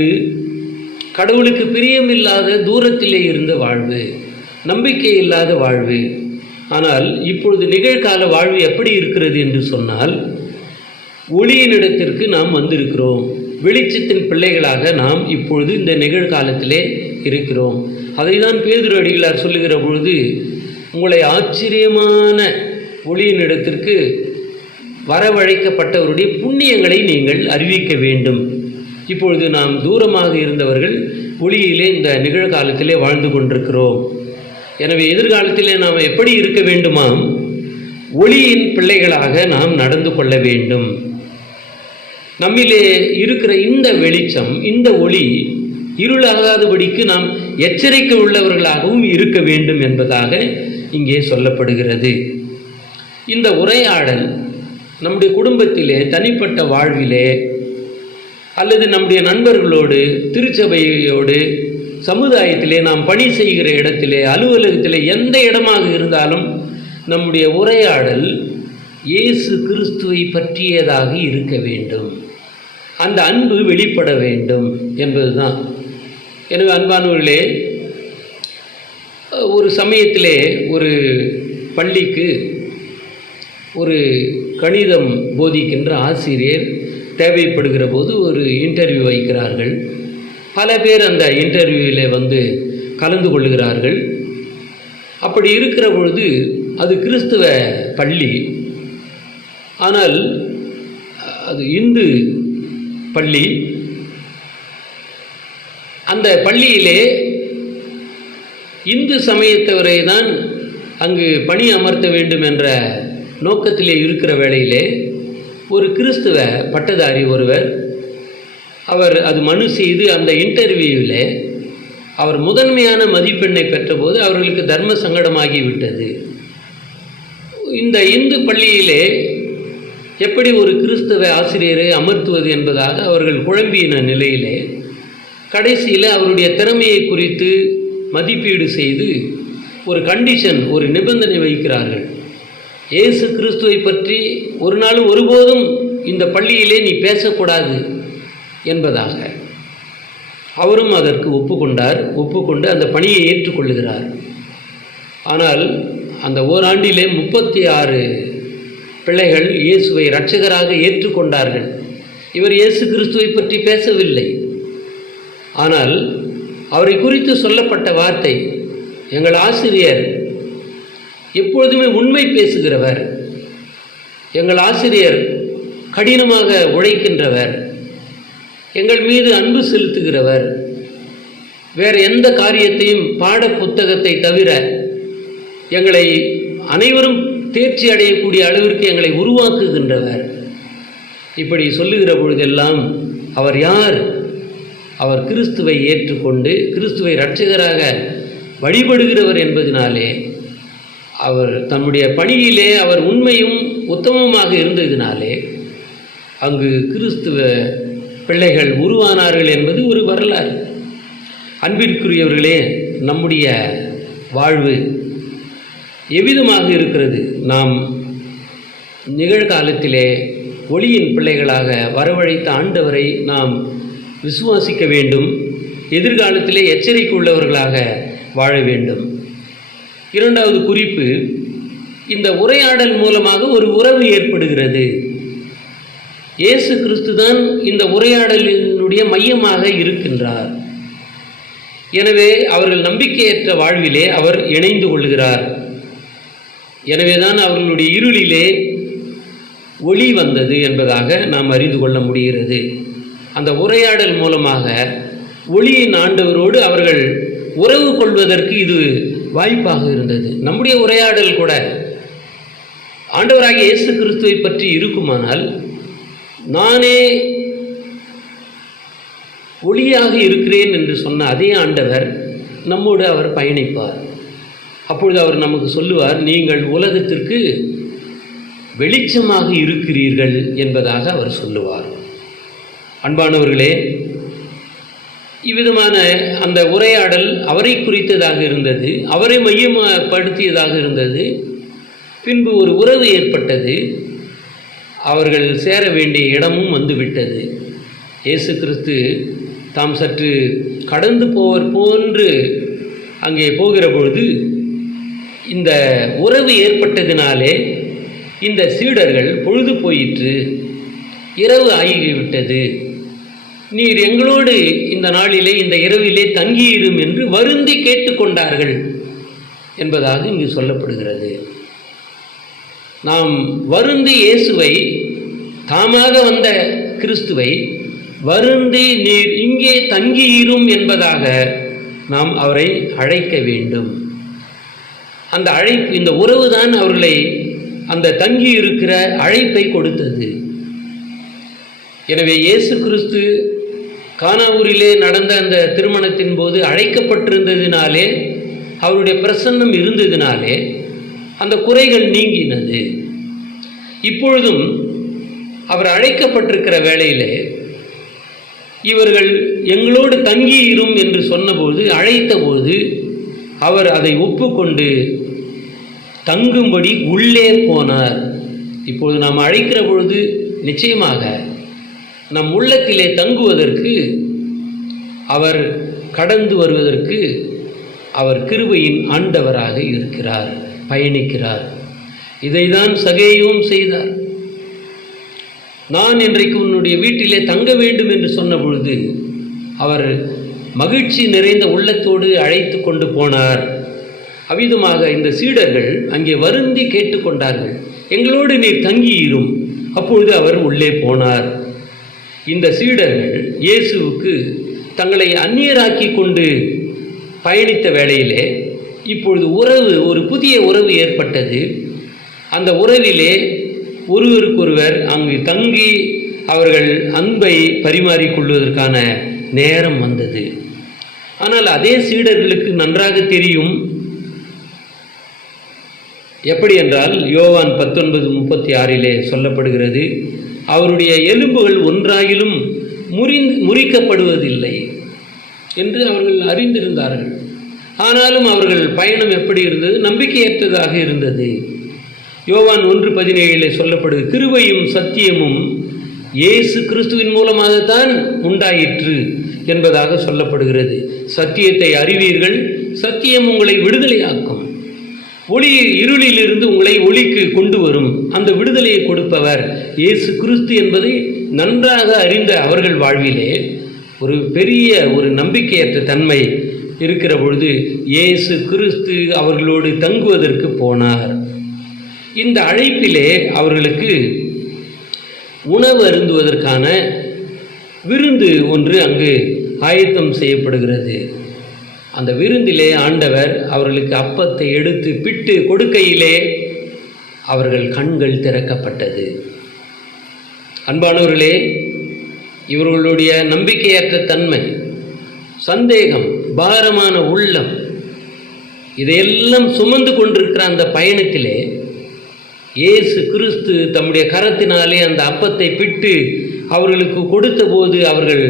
கடவுளுக்கு பிரியமில்லாத தூரத்திலே இருந்த வாழ்வு, நம்பிக்கை இல்லாத வாழ்வு. ஆனால் இப்பொழுது நிகழ்கால வாழ்வு எப்படி இருக்கிறது என்று சொன்னால், ஒளியினிடத்திற்கு நாம் வந்திருக்கிறோம். வெளிச்சத்தின் பிள்ளைகளாக நாம் இப்பொழுது இந்த நிகழ்காலத்திலே இருக்கிறோம். அதை தான் பேதுரு அடிகளார் சொல்லுகிற பொழுது, உங்களை ஆச்சரியமான ஒளியினிடத்திற்கு வரவழைக்கப்பட்டவருடைய புண்ணியங்களை நீங்கள் அறிவிக்க வேண்டும். இப்பொழுது நாம் தூரமாக இருந்தவர்கள் ஒளியிலே இந்த நிகழ்காலத்திலே வாழ்ந்து கொண்டிருக்கிறோம். எனவே எதிர்காலத்திலே நாம் எப்படி இருக்க வேண்டுமாம், ஒளியின் பிள்ளைகளாக நாம் நடந்து கொள்ள வேண்டும். நம்மிலே இருக்கிற இந்த வெளிச்சம், இந்த ஒளி இருளாகாதபடிக்கு நாம் எச்சரிக்கை உள்ளவர்களாகவும் இருக்க வேண்டும் என்பதாக இங்கே சொல்லப்படுகிறது. இந்த உரையாடல் நம்முடைய குடும்பத்திலே, தனிப்பட்ட வாழ்விலே, அல்லது நம்முடைய நண்பர்களோடு, திருச்சபையோடு, சமுதாயத்திலே, நாம் பணி செய்கிற இடத்திலே, அலுவலகத்திலே, எந்த இடமாக இருந்தாலும் நம்முடைய உரையாடல் இயேசு கிறிஸ்துவை பற்றியதாக இருக்க வேண்டும். அந்த அன்பு வெளிப்பட வேண்டும் என்பதுதான். எனவே அன்பானவர்களே, ஒரு சமயத்திலே ஒரு பள்ளிக்கு ஒரு கணிதம் போதிக்கின்ற ஆசிரியர் தேவைப்படுகிற போது ஒரு இன்டர்வியூ வைக்கிறார்கள். பல பேர் அந்த இன்டர்வியூவில் வந்து கலந்து கொள்ளுகிறார்கள். அப்படி இருக்கிற பொழுது அது கிறிஸ்துவ பள்ளி, ஆனால் அது இந்து பள்ளி. அந்த பள்ளியிலே இந்து சமயத்தவரை தான் அங்கு பணி அமர்த்த வேண்டும் என்ற நோக்கத்திலே இருக்கிற வேளையிலே ஒரு கிறிஸ்துவ பட்டதாரி ஒருவர், அவர் அது மனு செய்து அந்த இன்டர்வியூவில் அவர் முதன்மையான மதிப்பெண்ணை பெற்றபோது அவர்களுக்கு தர்ம சங்கடமாகிவிட்டது. இந்த இந்து பள்ளியிலே எப்படி ஒரு கிறிஸ்தவ ஆசிரியரை அமர்த்துவது என்பதாக அவர்கள் குழம்பின நிலையிலே கடைசியில் அவருடைய திறமையை குறித்து மதிப்பீடு செய்து ஒரு கண்டிஷன், ஒரு நிபந்தனை வைக்கிறார்கள். இயேசு கிறிஸ்துவை பற்றி ஒரு நாளும் ஒருபோதும் இந்த பள்ளியிலே நீ பேசக்கூடாது என்பதாக. அவரும் அதற்கு ஒப்புக்கொண்டு அந்த பணியை ஏற்றுக்கொள்ளுகிறார். ஆனால் அந்த ஓராண்டிலே 36 பிள்ளைகள் இயேசுவை இரட்சகராக ஏற்றுக்கொண்டார்கள். இவர் இயேசு கிறிஸ்துவை பற்றி பேசவில்லை. ஆனால் அவரை குறித்து சொல்லப்பட்ட வார்த்தை, எங்கள் ஆசிரியர் எப்பொழுதுமே உண்மை பேசுகிறவர், எங்கள் ஆசிரியர் கடினமாக உழைக்கின்றவர், எங்கள் மீது அன்பு செலுத்துகிறவர், வேறு எந்த காரியத்தையும் பாட புத்தகத்தை தவிர எங்களை அனைவரும் தேர்ச்சி அடையக்கூடிய அளவிற்கு எங்களை உருவாக்குகின்றவர். இப்படி சொல்லுகிற பொழுதெல்லாம் அவர் யார்? அவர் கிறிஸ்துவை ஏற்றுக்கொண்டு கிறிஸ்துவை இரட்சகராக வழிபடுகிறவர் என்பதனாலே, அவர் தன்னுடைய பணியிலே அவர் உண்மையும் உத்தமமாக இருந்ததினாலே அங்கு கிறிஸ்துவ பிள்ளைகள் உருவானார்கள் என்பது ஒரு வரலாறு. அன்பிற்குரியவர்களே, நம்முடைய வாழ்வு எவ்விதமாக இருக்கிறது? நாம் நிகழ்காலத்திலே ஒளியின் பிள்ளைகளாக வரவழைத்த ஆண்டவரை நாம் விசுவாசிக்க வேண்டும். எதிர்காலத்திலே எச்சரிக்கை உள்ளவர்களாக வாழ வேண்டும். இரண்டாவது குறிப்பு, இந்த உரையாடல் மூலமாக ஒரு உறவு ஏற்படுகிறது. இயேசு கிறிஸ்து தான் இந்த உரையாடலினுடைய மையமாக இருக்கின்றார். எனவே அவர்கள் நம்பிக்கையற்ற வாழ்விலே அவர் இணைந்து கொள்கிறார். எனவேதான் அவர்களுடைய இருளிலே ஒளி வந்தது என்பதாக நாம் அறிந்து கொள்ள முடிகிறது. அந்த உரையாடல் மூலமாக ஒளியின் ஆண்டவரோடு அவர்கள் உறவு கொள்வதற்கு இது வாய்ப்பாக இருந்தது. நம்முடைய உரையாடல் கூட ஆண்டவராகிய இயேசு கிறிஸ்துவை பற்றி இருக்குமானால், நானே ஒளியாக இருக்கிறேன் என்று சொன்ன அதே ஆண்டவர் நம்மோடு அவர் பயணிப்பார். அப்பொழுது அவர் நமக்கு சொல்லுவார், நீங்கள் உலகத்திற்கு வெளிச்சமாக இருக்கிறீர்கள் என்பதாக அவர் சொல்லுவார். அன்பானவர்களே, இவ்விதமான அந்த உரையாடல் அவரை குறித்ததாக இருந்தது, அவரை மையப்படுத்தியதாக இருந்தது. பின்பு ஒரு உறவு ஏற்பட்டது. அவர்கள் சேர வேண்டிய இடமும் வந்துவிட்டது. இயேசு கிறிஸ்து தாம் சற்று கடந்து போவர் போன்று அங்கே போகிற பொழுது இந்த உறவு ஏற்பட்டதினாலே இந்த சீடர்கள் பொழுது போயிற்று, இரவு ஆகிவிட்டது, நீர் எங்களோடு இந்த நாளிலே இந்த இரவிலே தங்கியிரும் என்று வருந்தி கேட்டுக்கொண்டார்கள் என்பதாக இங்கு சொல்லப்படுகிறது. நாம் வருந்தி இயேசுவை, தாமாக வந்த கிறிஸ்துவை வருந்தி நீர் இங்கே தங்கியிரும் என்பதாக நாம் அவரை அழைக்க வேண்டும். அந்த அழைப்பு, இந்த உறவுதான் அவர்களை அந்த தங்கி இருக்கிற அழைப்பை கொடுத்தது. எனவே இயேசு கிறிஸ்து கானாவூரிலே நடந்த அந்த திருமணத்தின் போது அழைக்கப்பட்டிருந்ததினாலே, அவருடைய பிரசன்னம் இருந்ததினாலே அந்த குறைகள் நீங்கினது. இப்பொழுதும் அவர் அழைக்கப்பட்டிருக்கிற வேளையிலே இவர்கள் எங்களோடு தங்கியிரும் என்று சொன்னபோது, அழைத்தபோது அவர் அதை ஒப்புக்கொண்டு தங்கும்படி உள்ளே போனார். இப்பொழுது நாம் அழைக்கிற பொழுது நிச்சயமாக நம் உள்ளத்திலே தங்குவதற்கு, அவர் கடந்து வருவதற்கு அவர் கிருபையின் ஆண்டவராக இருக்கிறார், பயணிக்கிறார். இதைதான் சகேயுவும் செய்தார். நான் இன்றைக்கு உன்னுடைய வீட்டிலே தங்க வேண்டும் என்று சொன்ன பொழுது அவர் மகிழ்ச்சி நிறைந்த உள்ளத்தோடு அழைத்து கொண்டு போனார். அவ்விதமாக இந்த சீடர்கள் அங்கே வருந்தி கேட்டுக்கொண்டார்கள், எங்களோடு நீர் தங்கியிரும். அப்பொழுது அவர் உள்ளே போனார். இந்த சீடர்கள் இயேசுவுக்கு தங்களை அந்நியராக்கி கொண்டு பயணித்த வேளையிலே இப்பொழுது உறவு, ஒரு புதிய உறவு ஏற்பட்டது. அந்த உறவிலே ஒருவருக்கொருவர் அங்கு தங்கி அவர்கள் அன்பை பரிமாறிக்கொள்வதற்கான நேரம் வந்தது. ஆனால் அதே சீடர்களுக்கு நன்றாக தெரியும். எப்படி என்றால், யோவான் 19:36 சொல்லப்படுகிறது, அவருடைய எலும்புகள் ஒன்றாயிலும் முறிக்கப்படுவதில்லை என்று அவர்கள் அறிந்திருந்தார்கள். ஆனாலும் அவர்கள் பயணம் எப்படி இருந்தது? நம்பிக்கையற்றதாக இருந்தது. யோவான் 1:17 சொல்லப்படுது, கிருபையும் சத்தியமும் இயேசு கிறிஸ்துவின் மூலமாகத்தான் உண்டாயிற்று என்பதாக சொல்லப்படுகிறது. சத்தியத்தை அறிவீர்கள், சத்தியம் உங்களை விடுதலையாக்கும். ஒளி இருளிலிருந்து உங்களை ஒளிக்கு கொண்டு வரும். அந்த விடுதலையை கொடுப்பவர் இயேசு கிறிஸ்து என்பதை நன்றாக அறிந்த அவர்கள் வாழ்விலே ஒரு பெரிய ஒரு நம்பிக்கையற்ற தன்மை இருக்கிற பொழுது இயேசு கிறிஸ்து அவர்களோடு தங்குவதற்கு போனார். இந்த அழைப்பிலே அவர்களுக்கு உணவு அருந்துவதற்கான விருந்து ஒன்று அங்கு ஆயத்தம் செய்யப்படுகிறது. அந்த விருந்திலே ஆண்டவர் அவர்களுக்கு அப்பத்தை எடுத்து பிட்டு கொடுக்கையிலே அவர்கள் கண்கள் திறக்கப்பட்டது. அன்பானவர்களே, இவர்களுடைய நம்பிக்கையற்ற தன்மை, சந்தேகம், பாரமான உள்ளம் இதையெல்லாம் சுமந்து கொண்டிருக்கிற அந்த பயணத்திலே இயேசு கிறிஸ்து தம்முடைய கரத்தினாலே அந்த அப்பத்தை பிட்டு அவர்களுக்கு கொடுத்த போது அவர்கள்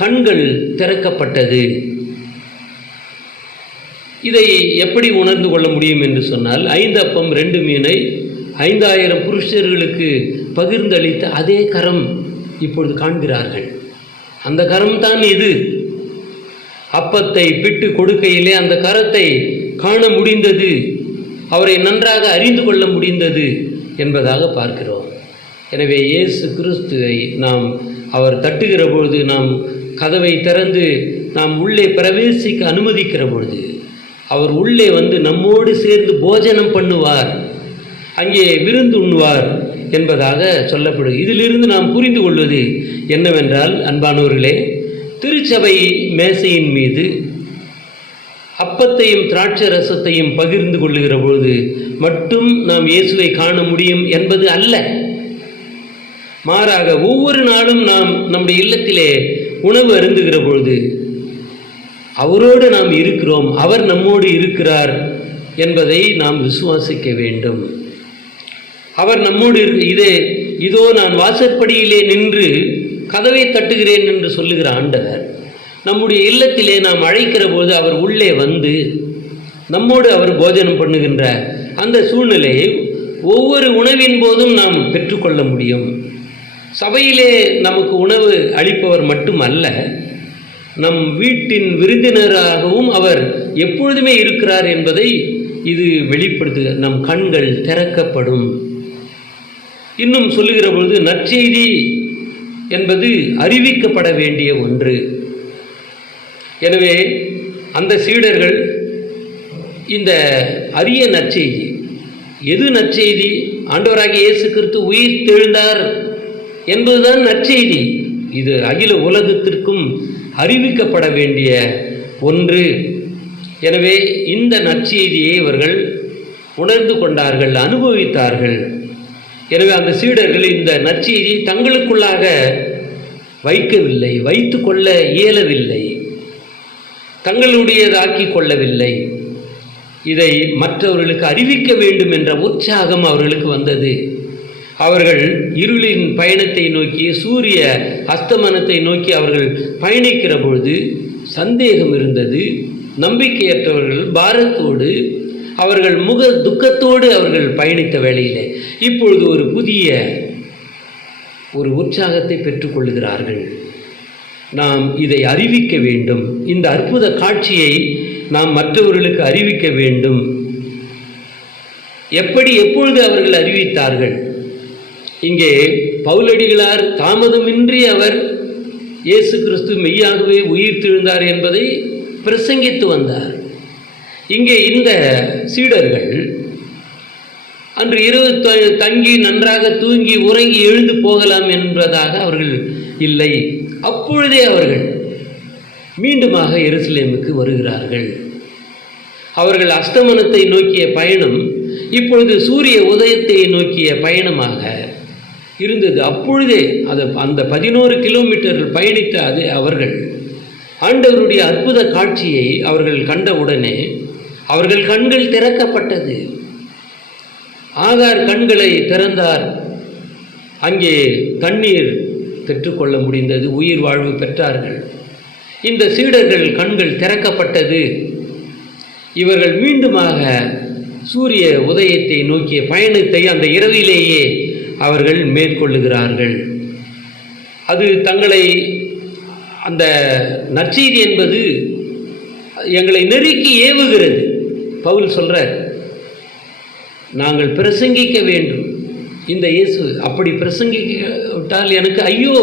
கண்கள் திறக்கப்பட்டது. இதை எப்படி உணர்ந்து கொள்ள முடியும் என்று சொன்னால், 5 அப்பம் 2 மீனை 5000 புருஷர்களுக்கு பகிர்ந்தளித்த அதே கரம் இப்பொழுது காண்கிறார்கள். அந்த கரம்தான் இது. அப்பத்தை பிட்டு கொடுக்கையிலே அந்த கரத்தை காண முடிந்தது, அவரை நன்றாக அறிந்து கொள்ள முடிந்தது என்பதாக பார்க்கிறோம். எனவே இயேசு கிறிஸ்துவை நாம் அவர் தட்டுகிற பொழுது, நாம் கதவை திறந்து நாம் உள்ளே பிரவேசிக்க அனுமதிக்கிற பொழுது, அவர் உள்ளே வந்து நம்மோடு சேர்ந்து போஜனம் பண்ணுவார், அங்கே விருந்து உண்ணுவார் என்பதாக சொல்லப்படுது. இதிலிருந்து நாம் புரிந்து கொள்வது என்னவென்றால், அன்பானவர்களே, திருச்சபை மேசையின் மீது அப்பத்தையும் திராட்சை ரசத்தையும் பகிர்ந்து கொள்ளுகிற பொழுது மட்டும் நாம் இயேசுவை காண முடியும் என்பது அல்ல. மாறாக ஒவ்வொரு நாளும் நாம் நம்முடைய இல்லத்திலே உணவு அருந்துகிற பொழுது அவரோடு நாம் இருக்கிறோம், அவர் நம்மோடு இருக்கிறார் என்பதை நாம் விசுவாசிக்க வேண்டும். அவர் நம்மோடு இதோ நான் வாசற்படியிலே நின்று கதவை தட்டுகிறேன் என்று சொல்லுகிற ஆண்டவர் நம்முடைய இல்லத்திலே நாம் அழைக்கிற போது அவர் உள்ளே வந்து நம்மோடு அவர் போஜனம் பண்ணுகின்ற அந்த சூழ்நிலையை ஒவ்வொரு உணவின் போதும் நாம் பெற்றுக்கொள்ள முடியும். சபையிலே நமக்கு உணவு அளிப்பவர் மட்டுமல்ல, நம் வீட்டின் விருந்தினராகவும் அவர் எப்பொழுதுமே இருக்கிறார் என்பதை இது வெளிப்படுத்துக. நம் கண்கள் திறக்கப்படும். இன்னும் சொல்லுகிற பொழுது, நற்செய்தி என்பது அறிவிக்கப்பட வேண்டிய ஒன்று. எனவே அந்த சீடர்கள் இந்த அரிய நற்செய்தி, எது நற்செய்தி? ஆண்டவராகிய இயேசு கிறிஸ்து உயிர் தெழுந்தார் என்பதுதான் நற்செய்தி. இது அகில உலகத்திற்கும் அறிவிக்கப்பட வேண்டிய ஒன்று. எனவே இந்த நற்செய்தியை இவர்கள் உணர்ந்து கொண்டார்கள், அனுபவித்தார்கள். எனவே அந்த சீடர்கள் இந்த நற்செய்தியை தங்களுக்குள்ளாக வைக்கவில்லை, வைத்து கொள்ள இயலவில்லை, தங்களுடையதாக்கி கொள்ளவில்லை. இதை மற்றவர்களுக்கு அறிவிக்க வேண்டும் என்ற உற்சாகம் அவர்களுக்கு வந்தது. அவர்கள் இருளின் பயணத்தை நோக்கி, சூரிய அஸ்தமனத்தை நோக்கி அவர்கள் பயணிக்கிற பொழுது சந்தேகம் இருந்தது. நம்பிக்கையற்றவர்கள் பாரத்தோடு, அவர்கள் முக துக்கத்தோடு அவர்கள் பயணித்த வேளையிலே இப்பொழுது ஒரு புதிய உற்சாகத்தை பெற்றுக்கொள்கிறார்கள். நாம் இதை அறிவிக்க வேண்டும், இந்த அற்புத காட்சியை நாம் மற்றவர்களுக்கு அறிவிக்க வேண்டும். எப்பொழுது அவர்கள் அறிவித்தார்கள்? இங்கே பவுலடிகளார் தாமதமின்றி அவர் இயேசு கிறிஸ்து மெய்யாகவே உயிர் தெழுந்தார் என்பதை பிரசங்கித்து வந்தார். இங்கே இந்த சீடர்கள் அன்று இரவு தங்கி நன்றாக தூங்கி உறங்கி எழுந்து போகலாம் என்பதாக அவர்கள் இல்லை. அப்பொழுதே அவர்கள் மீண்டுமாக எருசலேமுக்கு வருகிறார்கள். அவர்கள் அஸ்தமனத்தை நோக்கிய பயணம் இப்பொழுது சூரிய உதயத்தை நோக்கிய பயணமாக இருந்தது. அப்பொழுதே அந்த 11 கிலோமீட்டர்கள் பயணித்த அவர்கள் ஆண்டவருடைய அற்புத காட்சியை அவர்கள் கண்டவுடனே அவர்கள் கண்கள் திறக்கப்பட்டது. ஆகார் கண்களை திறந்தார். அங்கே தண்ணீர் பெற்றுக்கொள்ள முடிந்தது, உயிர் வாழ்வு பெற்றார்கள். இந்த சீடர்கள் கண்கள் திறக்கப்பட்டது. இவர்கள் மீண்டுமாக சூரிய உதயத்தை நோக்கிய பயணத்தை அந்த இரவிலேயே அவர்கள் மேற்கொள்ளுகிறார்கள். அது தங்களை, அந்த நற்செய்தி என்பது எங்களை நெருக்கி ஏவுகிறது. பவுல் சொல்றார், நாங்கள் பிரசங்கிக்க வேண்டும். இந்த இயேசு அப்படி பிரசங்கிவிட்டால் எனக்கு ஐயோ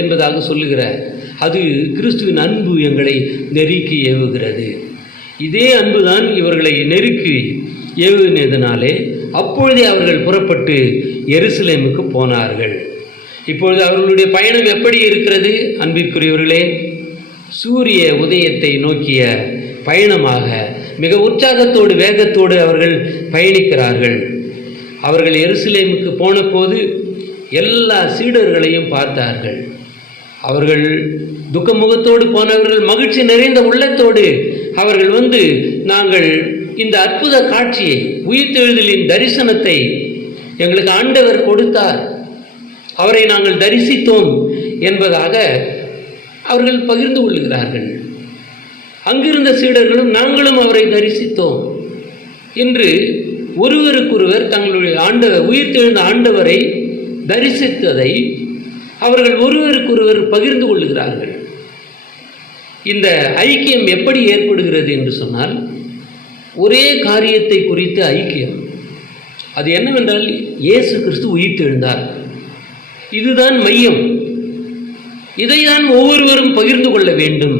என்பதாக சொல்லுகிறார். அது கிறிஸ்துவின் அன்பு எங்களை நெருக்கி ஏவுகிறது. இதே அன்புதான் இவர்களை நெருக்கி ஏவுனதினாலே அப்பொழுதே அவர்கள் புறப்பட்டு எருசலேமுக்கு போனார்கள். இப்பொழுது அவர்களுடைய பயணம் எப்படி இருக்கிறது அன்பிற்குரியவர்களே? சூரிய உதயத்தை நோக்கிய பயணமாக மிக உற்சாகத்தோடு வேகத்தோடு அவர்கள் பயணிக்கிறார்கள். அவர்கள் எருசலேமுக்கு போன போது எல்லா சீடர்களையும் பார்த்தார்கள். அவர்கள் துக்கமுகத்தோடு போனவர்கள் மகிழ்ச்சி நிறைந்த உள்ளத்தோடு அவர்கள் வந்து, நாங்கள் இந்த அற்புத காட்சியை, உயிர்த்தெழுதலின் தரிசனத்தை எங்களுக்கு ஆண்டவர் கொடுத்தார், அவரை நாங்கள் தரிசித்தோம் என்பதாக அவர்கள் பகிர்ந்து கொள்கிறார்கள். அங்கிருந்த சீடர்களும் நாங்களும் அவரை தரிசித்தோம் என்று ஒருவருக்கொருவர் தங்களுடைய உயிர்த்தெழுந்த ஆண்டவரை தரிசித்ததை அவர்கள் ஒருவருக்கொருவர் பகிர்ந்து கொள்கிறார்கள். இந்த ஐக்கியம் எப்படி ஏற்படுகிறது என்று சொன்னால், ஒரே காரியத்தை குறித்த ஐக்கியம். அது என்னவென்றால், இயேசு கிறிஸ்து உயிர்த்தெழுந்தார். இதுதான் மையம். இதைதான் ஒவ்வொருவரும் பகிர்ந்து கொள்ள வேண்டும்,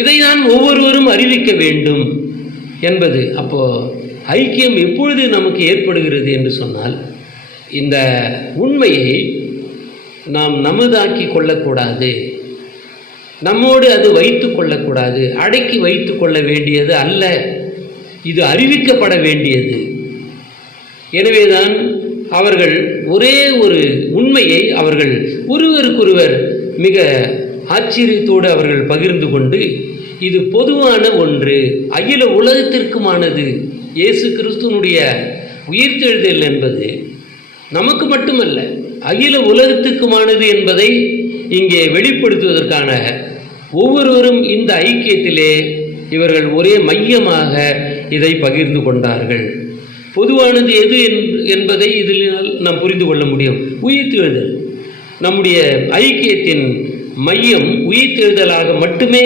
இதைதான் ஒவ்வொருவரும் அறிவிக்க வேண்டும் என்பது. அப்போ ஐக்கியம் எப்பொழுது நமக்கு ஏற்படுகிறது என்று சொன்னால், இந்த உண்மையை நாம் நமதாக்கி கொள்ளக்கூடாது, நம்மோடு அது வைத்து கொள்ளக்கூடாது, அடக்கி வைத்து கொள்ள வேண்டியது அல்ல, இது அறிவிக்கப்பட வேண்டியது. எனவேதான் அவர்கள் ஒரே ஒரு உண்மையை அவர்கள் ஒருவருக்கொருவர் மிக ஆச்சரியத்தோடு அவர்கள் பகிர்ந்து கொண்டு, இது பொதுவான ஒன்று, அகில உலகத்திற்குமானது. இயேசு கிறிஸ்துவனுடைய உயிர்த்தெழுதல் என்பது நமக்கு மட்டுமல்ல, அகில உலகத்துக்குமானது என்பதை இங்கே வெளிப்படுத்துவதற்கான ஒவ்வொருவரும் இந்த ஐக்கியத்திலே இவர்கள் ஒரே மையமாக இதை பகிர்ந்து கொண்டார்கள். பொதுவானது எது என்பதை இதில் நாம் புரிந்து கொள்ள முடியும். உயிர்த்தெழுதல். நம்முடைய ஐக்கியத்தின் மையம் உயிர்த்தெழுதலாக மட்டுமே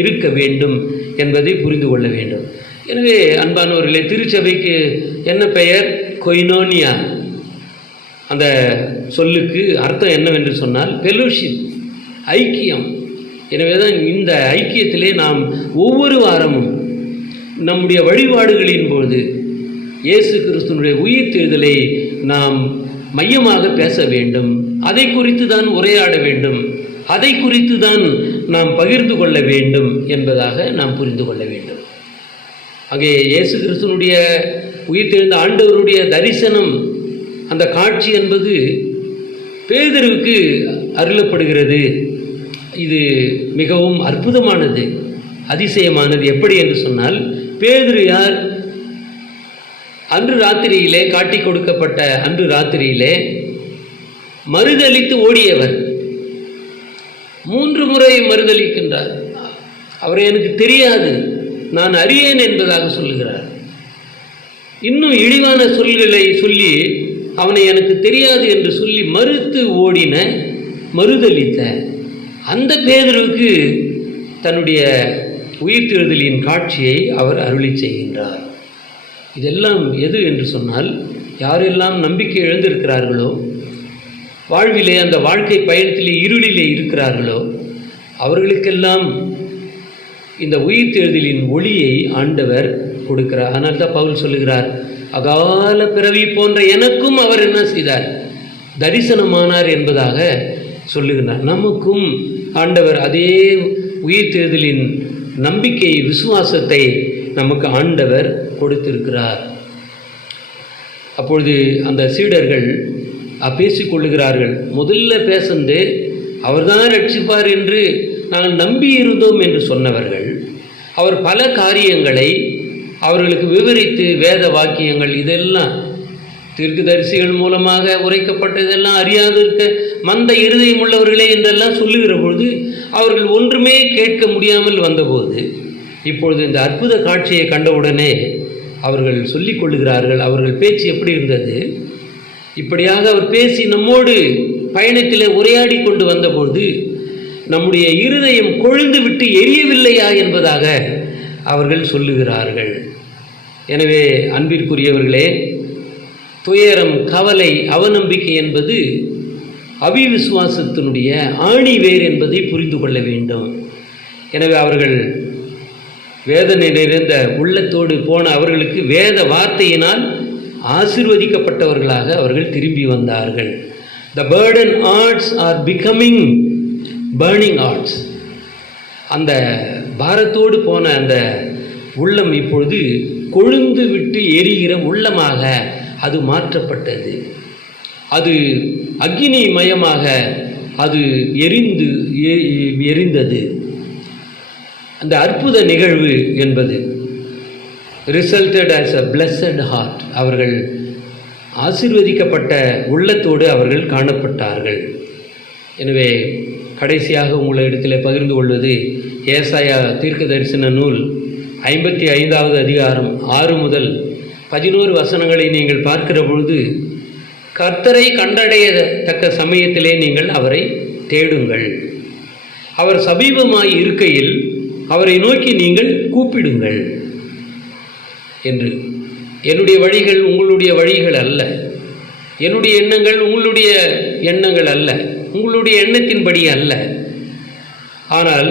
இருக்க வேண்டும் என்பதை புரிந்து கொள்ள வேண்டும். எனவே அன்பானவர்களே, திருச்சபைக்கு என்ன பெயர்? கொய்னோனியா. அந்த சொல்லுக்கு அர்த்தம் என்னவென்று சொன்னால் ஃபெலோஷிப், ஐக்கியம். எனவே தான் இந்த ஐக்கியத்திலே நாம் ஒவ்வொரு வாரமும் நம்முடைய வழிபாடுகளின் போது இயேசு கிறிஸ்துவனுடைய உயிர்த்தெழுதலை நாம் மையமாக பேச வேண்டும். அதை குறித்து தான் உரையாட வேண்டும், அதை குறித்து தான் நாம் பகிர்ந்து கொள்ள வேண்டும் என்பதாக நாம் புரிந்து கொள்ள வேண்டும். அங்கே இயேசு கிறிஸ்துவனுடைய உயிர்த்தெழுந்த ஆண்டவருடைய தரிசனம், அந்த காட்சி என்பது பேதுருவுக்கு அருளப்படுகிறது. இது மிகவும் அற்புதமானது, அதிசயமானது. எப்படி என்று சொன்னால், பேதுரு யார்? அன்று ராத்திரியிலே, காட்டி கொடுக்கப்பட்ட அன்று ராத்திரியிலே மறுதலித்து ஓடியவர் 3 முறை மறுதலிக்கின்றார். அவரை எனக்கு தெரியாது, நான் அறியேன் என்பதாக சொல்லுகிறார். இன்னும் இழிவான சொல்களை சொல்லி அவனை எனக்கு தெரியாது என்று சொல்லி மறுத்து ஓடின, மறுதலித்த அந்த பேதுருவுக்கு தன்னுடைய உயிர்த்தெழுதலின் காட்சியை அவர் அருளி செய்கின்றார். இதெல்லாம் எது என்று சொன்னால், யாரெல்லாம் நம்பிக்கை இழந்திருக்கிறார்களோ, வாழ்விலே அந்த வாழ்க்கை பயணத்திலே இருளிலே இருக்கிறார்களோ, அவர்களுக்கெல்லாம் இந்த உயிர்த்தெழுதலின் ஒளியை ஆண்டவர் கொடுக்கிறார். ஆனால் தான் பவுல் சொல்லுகிறார், அகால பிறவி போன்ற எனக்கும் அவர் என்ன செய்தார்? தரிசனமானார் என்பதாக சொல்லுகிறார். நமக்கும் ஆண்டவர் அதே உயிர்த்தெழுதலின் நம்பிக்கை, விசுவாசத்தை நமக்கு ஆண்டவர் கொடுத்திருக்கிறார். அப்பொழுது அந்த சீடர்கள் பேசிக்கொள்ளுகிறார்கள். முதல்ல பேசந்து அவர்தான் ரட்சிப்பார் என்று நாங்கள் நம்பி இருந்தோம் என்று சொன்னவர்கள், அவர் பல காரியங்களை அவர்களுக்கு விவரித்து, வேத வாக்கியங்கள் இதெல்லாம் தீர்க்கதரிசிகள் மூலமாக உரைக்கப்பட்டதெல்லாம் அறியாது இருக்க மந்த இருதயம் உள்ளவர்களே என்றெல்லாம் சொல்லுகிற பொழுது அவர்கள் ஒன்றுமே கேட்க முடியாமல் வந்தபோது, இப்பொழுது இந்த அற்புத காட்சியை கண்டவுடனே அவர்கள் சொல்லிக் கொள்ளுகிறார்கள். அவர்கள் பேச்சு எப்படி இருந்தது? இப்படியாக அவர் பேசி நம்மோடு பயணத்தில் உரையாடி கொண்டு வந்தபோது நம்முடைய இருதயம் கொழுந்து விட்டு எரியவில்லையா என்பதாக அவர்கள் சொல்லுகிறார்கள். எனவே அன்பிற்குரியவர்களே, துயரம், கவலை, அவநம்பிக்கை என்பது அவிவிசுவாசத்தினுடைய ஆணி வேர் என்பதை புரிந்து கொள்ள வேண்டும். எனவே அவர்கள் வேதனை நிறைந்த உள்ளத்தோடு போன அவர்களுக்கு வேத வார்த்தையினால் ஆசீர்வதிக்கப்பட்டவர்களாக அவர்கள் திரும்பி வந்தார்கள். The burden hearts are becoming burning hearts. அந்த பாரத்தோடு போன அந்த உள்ளம் இப்பொழுது கொழுந்து விட்டு எரிகிற உள்ளமாக அது மாற்றப்பட்டது. அது அக்னி மயமாக அது எரிந்தது. அந்த அற்புத நிகழ்வு என்பது resulted as a blessed heart. அவர்கள் ஆசீர்வதிக்கப்பட்ட உள்ளத்தோடு அவர்கள் காணப்பட்டார்கள். எனவே கடைசியாக உங்களிடத்தில் பகிர்ந்து கொள்வது ஏசாயா தீர்க்க தரிசன நூல் 55வது அதிகாரம் 6 முதல் 11 வசனங்களை நீங்கள் பார்க்கிற பொழுது, கர்த்தரை கண்டடையத்தக்க சமயத்திலே நீங்கள் அவரை தேடுங்கள், அவர் சமீபமாய் இருக்கையில் அவரை நோக்கி நீங்கள் கூப்பிடுங்கள் என்று. என்னுடைய வழிகள் உங்களுடைய வழிகள் அல்ல, என்னுடைய எண்ணங்கள் உங்களுடைய எண்ணங்கள் அல்ல, உங்களுடைய எண்ணத்தின்படி அல்ல. ஆனால்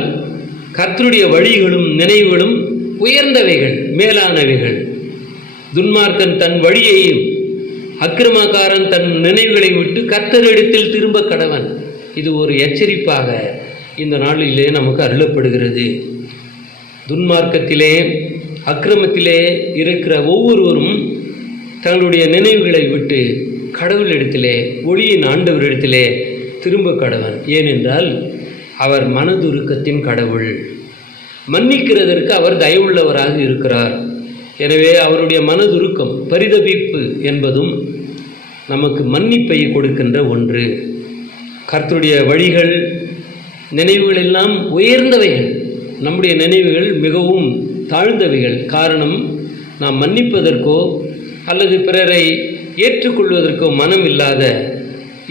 கர்த்தருடைய வழிகளும் நினைவுகளும் உயர்ந்தவைகள், மேலானவைகள். துன்மார்க்கன் தன் வழியையும் அக்கிரமக்காரன் தன் நினைவுகளை விட்டு கர்த்தரிடத்தில் திரும்ப கடவன். இது ஒரு எச்சரிப்பாக இந்த நாளிலே நமக்கு அருளப்படுகிறது. துன்மார்க்கத்திலே அக்கிரமத்திலே இருக்கிற ஒவ்வொருவரும் தங்களுடைய நினைவுகளை விட்டு கடவுளிடத்திலே, ஒளியின் ஆண்டவரிடத்திலே திரும்ப கடவன். ஏனென்றால் அவர் மனதுருக்கத்தின் கடவுள், மன்னிக்கிறதற்கு அவர் தயவுள்ளவராக இருக்கிறார். எனவே அவருடைய மனதுருக்கம், பரிதபிப்பு என்பதும் நமக்கு மன்னிப்பை கொடுக்கின்ற ஒன்று. கர்த்தருடைய வழிகள் நினைவுகள் எல்லாம் உயர்ந்தவைகள், நம்முடைய நினைவுகள் மிகவும் தாழ்ந்தவைகள். காரணம், நாம் மன்னிப்பதற்கோ அல்லது பிறரை ஏற்றுக்கொள்வதற்கோ மனம் இல்லாத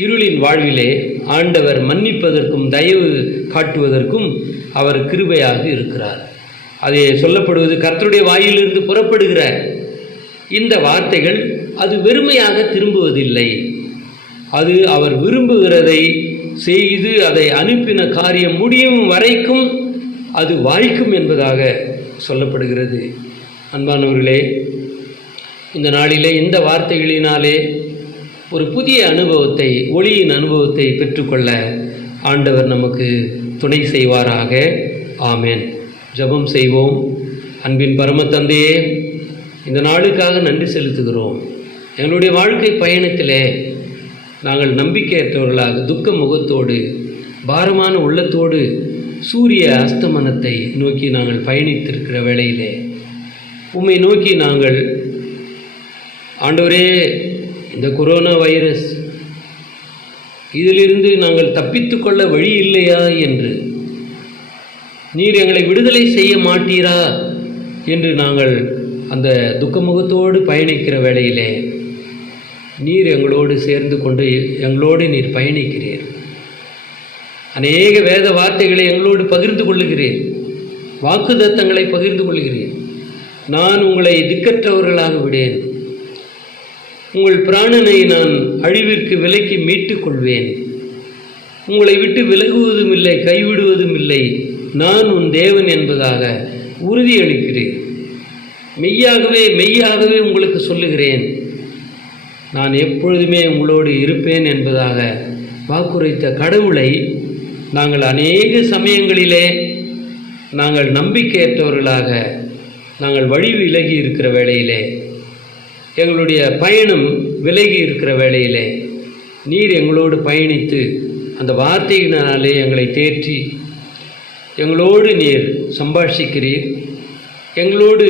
இருளின் வாழ்விலே ஆண்டவர் மன்னிப்பதற்கும் தயவு காட்டுவதற்கும் அவர் கிருபையாக இருக்கிறார். அதே சொல்லப்படுவது, கர்த்தருடைய வாயிலிருந்து புறப்படுகிற இந்த வார்த்தைகள் அது வெறுமையாக திரும்புவதில்லை, அது அவர் விரும்புகிறதை செய்து அதை அனுப்பின காரியம் முடியும் வரைக்கும் அது வாய்க்கும் என்பதாக சொல்லப்படுகிறது. அன்பானவர்களே, இந்த நாளிலே இந்த வார்த்தைகளினாலே ஒரு புதிய அனுபவத்தை, ஒளியின் அனுபவத்தை பெற்றுக்கொள்ள ஆண்டவர் நமக்கு துணை செய்வாராக. ஆமேன். ஜெபம் செய்வோம். அன்பின் பரம தந்தையே, இந்த நாளுக்காக நன்றி செலுத்துகிறோம். எங்களுடைய வாழ்க்கை பயணத்திலே நாங்கள் நம்பிக்கையற்றவர்களாக துக்க முகத்தோடு பாரமான உள்ளத்தோடு சூரிய அஸ்தமனத்தை நோக்கி நாங்கள் பயணித்திருக்கிற வேளையிலே உம்மை நோக்கி நாங்கள், ஆண்டவரே, இந்த கொரோனா வைரஸ் இதிலிருந்து நாங்கள் தப்பித்து கொள்ள வழி இல்லையா என்று, நீர் எங்களை விடுதலை செய்ய மாட்டீரா என்று நாங்கள் அந்த துக்கமுகத்தோடு பயணிக்கிற வேளையிலே நீர் எங்களோடு சேர்ந்து கொண்டு எங்களோடு நீர் பயணிக்கிறீர். அநேக வேத வார்த்தைகளை எங்களோடு பகிர்ந்து கொள்ளுகிறீர், வாக்குத்தத்தங்களை பகிர்ந்து கொள்கிறீர். நான் உங்களை திக்கற்றவர்களாக விடேன், உங்கள் பிராணனை நான் அழிவிற்கு விலக்கி மீட்டுக் கொள்வேன், உங்களை விட்டு விலகுவதும் இல்லை, கைவிடுவதும் இல்லை, நான் உன் தேவன் என்பதாக உறுதியளிக்கிறேன். மெய்யாகவே மெய்யாகவே உங்களுக்கு சொல்லுகிறேன், நான் எப்பொழுதுமே உங்களோடு இருப்பேன் என்பதாக வாக்குரைத்த கடவுளை நாங்கள் அநேக சமயங்களிலே நாங்கள் நம்பிக்கையற்றவர்களாக நாங்கள் வழி விலகி இருக்கிற வேளையிலே, எங்களுடைய பயணம் விலகி இருக்கிற வேளையிலே நீர் எங்களோடு பயணித்து அந்த வார்த்தையினாலே எங்களை தேற்றி எங்களோடு நீர் சம்பாஷிக்கிறீர். எங்களோடு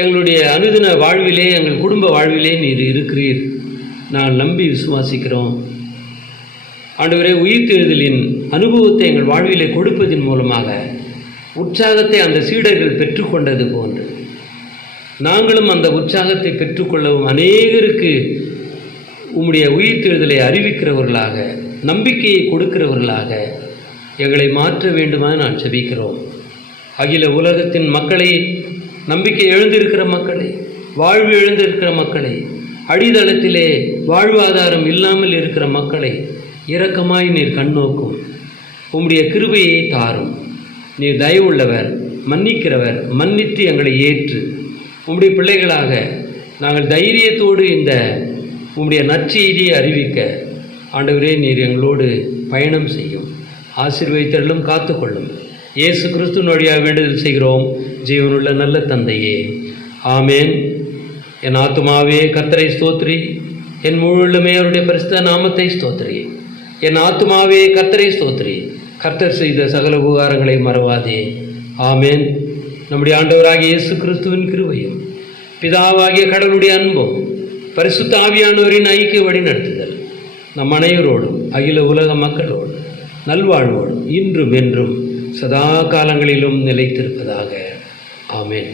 எங்களுடைய அனுதின வாழ்விலே, எங்கள் குடும்ப வாழ்விலே நீர் இருக்கிறீர். நான் நம்பி விசுவாசிக்கிறோம். ஆண்டவரே, உயிர்த்தெழுதலின் அனுபவத்தை எங்கள் வாழ்விலே கொடுப்பதன் மூலமாக உற்சாகத்தை அந்த சீடர்கள் பெற்றுக்கொண்டது போன்று நாங்களும் அந்த உற்சாகத்தை பெற்றுக்கொள்ளவும் அநேகருக்கு உம்முடைய உயிர்த்தெழுதலை அறிவிக்கிறவர்களாக, நம்பிக்கையை கொடுக்கிறவர்களாக எங்களை மாற்ற வேண்டுமாக நான் ஜெபிக்கிறோம். அகில உலகத்தின் மக்களை, நம்பிக்கை எழுந்திருக்கிற மக்களை, வாழ்வு எழுந்திருக்கிற மக்களை, அடித்தளத்திலே வாழ்வாதாரம் இல்லாமல் இருக்கிற மக்களை இரக்கமாய் நீர் கண்ணோக்கும். உம்முடைய கிருபையை தாரும். நீர் தயவுள்ளவர், மன்னிக்கிறவர். மன்னித்து எங்களை ஏற்று உம்முடைய பிள்ளைகளாக நாங்கள் தைரியத்தோடு இந்த உம்முடைய நற்செய்தியை அறிவிக்க ஆண்டவரே நீர் எங்களோடு பயணம் செய்யும். ஆசீர்வதித்தருளும், காத்துக்கொள்ளும். இயேசு கிறிஸ்துவின் வழியாக வேண்டுதல் செய்கிறோம் ஜீவனுள்ள நல்ல தந்தையே, ஆமேன். என் ஆத்துமாவே கர்த்தரை ஸ்தோத்திரி, என் முழுமே அவருடைய பரிசுத்த நாமத்தை ஸ்தோத்திரி. என் ஆத்துமாவே கர்த்தரை ஸ்தோத்திரி, கர்த்தர் செய்த சகல உபகாரங்களை மறவாதே. ஆமேன். நம்முடைய ஆண்டவராகிய இயேசு கிறிஸ்துவின் கிருபையும் பிதாவாகிய கடவுளுடைய அன்பும் பரிசுத்த ஆவியானவரின் ஐக்கிய வழி நடத்துதல் நம் அனைவரோடும் அகில உலக மக்களோடும் நல்வாழ்வோடும் இன்றும் என்றும் சதா காலங்களிலும் நிலைத்திருப்பதாக. ஆமென்.